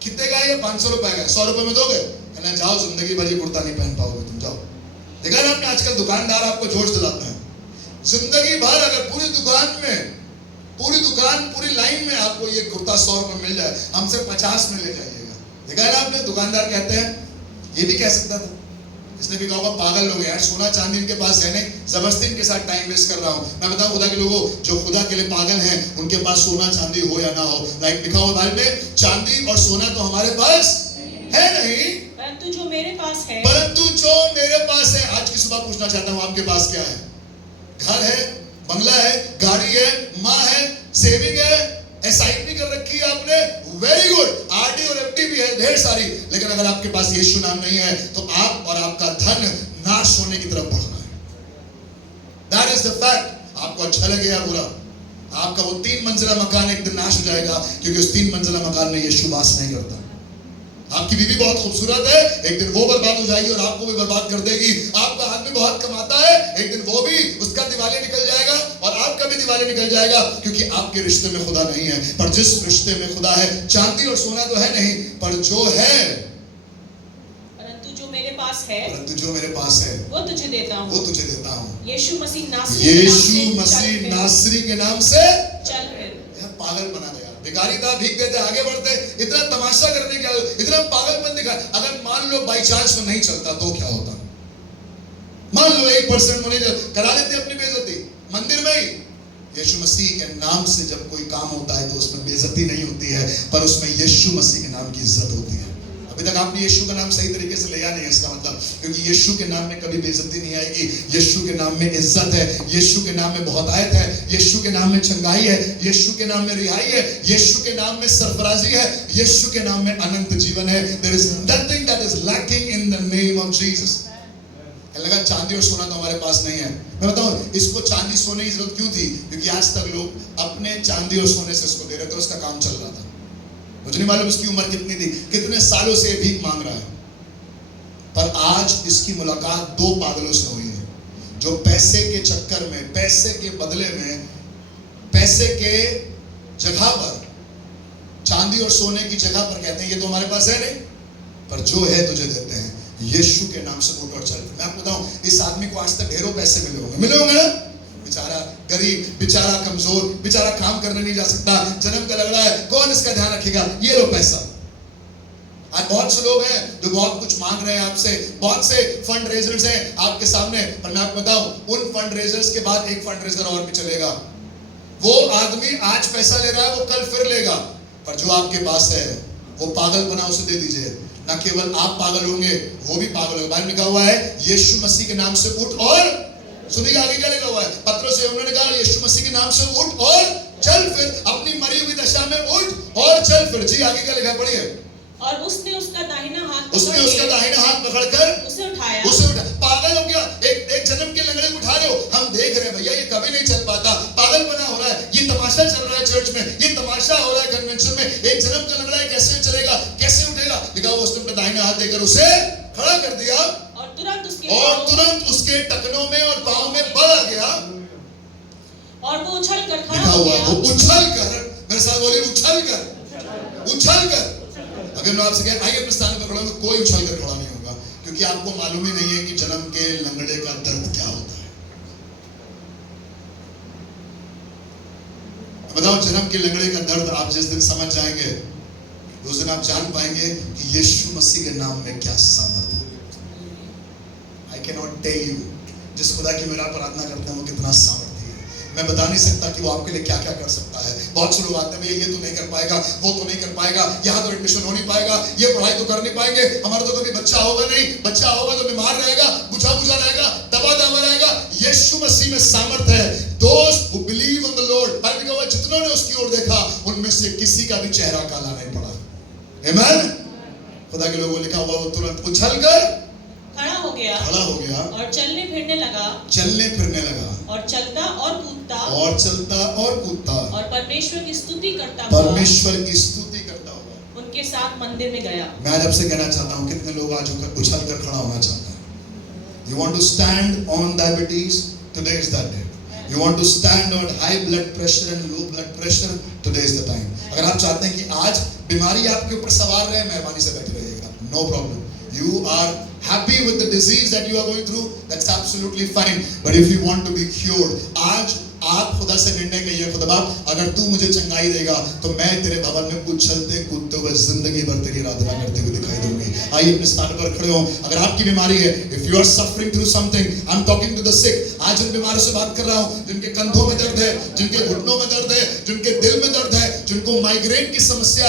कितने का है? 500 रुपए का। 100 रुपए में दोगे? कहना जाओ, जिंदगी भर ये कुर्ता नहीं पहन पाओगे तुम, जाओ। देखा ना आपने, आजकल दुकानदार आपको जोश दिलाते हैं। जिंदगी भर अगर पूरी दुकान में, पूरी दुकान, पूरी लाइन में आपको ये कुर्ता 100 रुपए मिल जाए, हमसे 50 में ले जाइएगा। देखा ना आपने, दुकानदार कहते हैं, ये भी कह सकता था, इसने भी कहा पागल लोग यार, सोना चांदी इनके पास है नहीं, जबरदस्ती इनके साथ टाइम वेस्ट कर रहा हूं। मैं बताऊं खुदा के लोगों, जो खुदा के लिए पागल हैं, उनके पास सोना चांदी हो या ना हो, लाइक लिखा हुआ बाइबल में, चांदी और सोना तो हमारे पास है नहीं, परंतु जो मेरे पास है, परंतु जो मेरे पास है। आज की सुबह पूछना चाहता हूं, आपके पास क्या है? घर है, बंगला है, गाड़ी है, माँ है, सेविंग है, एसआईपी कर रखी है आपने, वेरी गुड, आरडी और एफडी भी है ढेर सारी, लेकिन अगर आपके पास यीशु नाम नहीं है तो आप और आपका धन नाश होने की तरफ बढ़ रहा है। That is the fact. आपको अच्छा लगे या बुरा, आपका वो 3 मंजिला मकान एक दिन नाश हो जाएगा, क्योंकि उस 3 मंजिला मकान में यीशु वास नहीं करता। आपकी बीवी बहुत खूबसूरत है, एक दिन वो बर्बाद हो जाएगी और आपको भी बर्बाद कर देगी। आपका आदमी बहुत कमाता है, एक दिन वो भी, उसका दिवाले निकल जाएगा और आपका भी दिवाले निकल जाएगा, क्योंकि आपके रिश्ते में खुदा नहीं है। पर जिस रिश्ते में खुदा है, चांदी और सोना तो है नहीं, पर जो है, परंतु जो मेरे पास है, परंतु जो मेरे पास है वो तुझे देता हूँ, वो तुझे देता हूँ। यीशु मसीह नासरी यीशु मसीह नासरी के नाम से चल फिर। पागल बना दे। भिखारी था, भीख देते, आगे बढ़ते, इतना तमाशा करने का, इतना पागलपन दिखा। अगर मान लो बाई चांस में नहीं चलता तो क्या होता? मान लो 1% में नहीं करा लेते अपनी बेइज्जती मंदिर में ही। यीशु मसीह के नाम से जब कोई काम होता है तो उसमें बेइज्जती नहीं होती है, पर उसमें यीशु मसीह के नाम की इज्जत होती है। अभी तक आपने यीशु का नाम सही तरीके से लिया नहीं है, इसका मतलब, क्योंकि यीशु के नाम में कभी बेइज्जती नहीं आएगी। यीशु के नाम में इज्जत है, यीशु के नाम में बहुतायत है, यीशु के नाम में चंगाई है, यीशु के नाम में रिहाई है, यीशु के नाम में सरफराजी है, यीशु के नाम में अनंत जीवन है। There is nothing that is lacking in the name of Jesus. लगा चांदी और सोना तो हमारे पास नहीं है। मैं बताऊं इसको चांदी सोने की जरूरत क्यों थी? क्योंकि आज तक लोग अपने चांदी और सोने से इसको दे रहे थे, उसका काम चल रहा था। मुझे नहीं मालूम इसकी उम्र कितनी थी, कितने सालों से भीख मांग रहा है, पर आज इसकी मुलाकात 2 पागलों से हुई है, जो पैसे के चक्कर में, पैसे के बदले में, पैसे के जगह पर, चांदी और सोने की जगह पर कहते हैं ये तो हमारे पास है नहीं, पर जो है तुझे देते हैं, यीशु के नाम से उठ और चल। मैं आपको बताऊं, इस आदमी को आज तक ढेरों पैसे मिले होंगे ना, बेचारा गरीब, बेचारा कमजोर, बेचारा काम करने नहीं जा सकता, जन्म का लग रहा है, कौन इसका ध्यान रखेगा, ये लो पैसा। आज बहुत से लोग हैं जो बहुत कुछ मांग रहे हैं आपसे, बहुत से फंड रेजर्स हैं आपके सामने, पर मैं आपको बताऊं, उन फंड रेजर्स के बाद एक फंड रेजर और भी चलेगा। वो आदमी आज पैसा ले रहा है, वो कल फिर लेगा, पर जो आपके पास है वो पागल बना, उसे दे दीजिए। ना केवल आप पागल होंगे, वो भी पागल होगा। बाइबल में लिखा हुआ है, यीशु मसीह के नाम से उठ और, सुनिएगा आगे क्या लिखा हुआ है, पत्रोस से उन्होंने कहा, यीशु मसीह के नाम से उठ और चल फिर, अपनी मरी हुई दशा में उठ और चल फिर। जी आगे क्या लिखा, पढ़िए। और उसने उसका दाहिना हाथ उसने उसका दाहिना हाथ पकड़कर उसे उठाया। पागल हो गया, एक जन्म के लंगड़े को उठा लो। हम देख रहे हैं भैया, ये कभी नहीं चल पाता, पागल बना हो रहा है, ये तमाशा चल रहा है चर्च में, ये तमाशा हो रहा है कन्वेंशन में, एक जन्म का लंगड़ा है, कैसे चलेगा, कैसे उठेगा। लिखा हुआ, उसने अपना दाहिना हाथ देकर उसे खड़ा कर दिया, और तुरंत उसके टखनों में और पांव में बल आ गया, और वो उछल कर खड़ा लिखा हो हुआ, गया। वो उछल कर, मेरे साथ बोलिए, उछल कर, उछल कर। अगर मैं आपसे कहें, आइए अपने स्थान पर खड़ा हो, तो कोई उछल कर खड़ा नहीं होगा, क्योंकि आपको मालूम ही नहीं है कि जन्म के लंगड़े का दर्द क्या होता है। बताओ, जन्म के लंगड़े का दर्द आप जिस दिन समझ जाएंगे, उस दिन आप जान पाएंगे कि यीशु मसीह के नाम में क्या सामर्थ है। I can not tell you, जिस खुदा की मेरा प्रार्थना करते हैं वो कितना सामर्थ्य है, मैं बता नहीं सकता कि वो आपके लिए क्या क्या कर सकता है। बहुत से लोग आते हैं, ये तो नहीं कर पाएगा, वो तो नहीं कर पाएगा, यहाँ तो एडमिशन हो नहीं पाएगा, ये पढ़ाई तो कर नहीं पाएंगे, हमारा तो कभी बच्चा होगा नहीं, बच्चा होगा तो बीमार रहेगा, बुझा बुझा रहेगा, दबा दबा रहेगा। यीशु मसीह में सामर्थ है। दोस्त who believe on the Lord, Bible में कहा, जितनों ने उसकी ओर देखा, उनमें से किसी का भी चेहरा काला नहीं पड़ा। आमीन। खुदा के लोगों, लिखा हुआ, वो तुरंत उछल कर खड़ा हो गया, और चलने फिरने लगा, और चलता और कूदता, और परमेश्वर की स्तुति करता हुआ उनके साथ मंदिर में गया। मैं आज आपसे कहना चाहता हूँ, कितने लोग आज उछल कर खड़ा होना चाहते हैं। You want to stand on diabetes? Today is that day. You want to stand on high blood pressure and low blood pressure? Today is the time. अगर आप चाहते हैं कि आज बीमारी आपके ऊपर सवार रहे, मेहरबानी से बैठे रहिएगा, no problem. You are happy with the disease that you are going through, that's absolutely fine. But if you want to be cured, आज आप खुदा से निर्णय करिए, खुदा बाप, अगर तू मुझे चंगाई देगा तो मैं तेरे भवन में उछलते कूदते हुए जिंदगी भर तेरी आराधना करते हुए दिखाई दूंगी। आइए अपने स्थान पर खड़े हो। अगर आपकी बीमारी है, if you are suffering through something, I'm talking to the sick, आज उन बीमारों से बात कर रहा हूँ जिनके कंधों में दर्द है, जिनके घुटनों में दर्द है, जिनके दिल में दर्द है, जिनको माइग्रेन की समस्या है।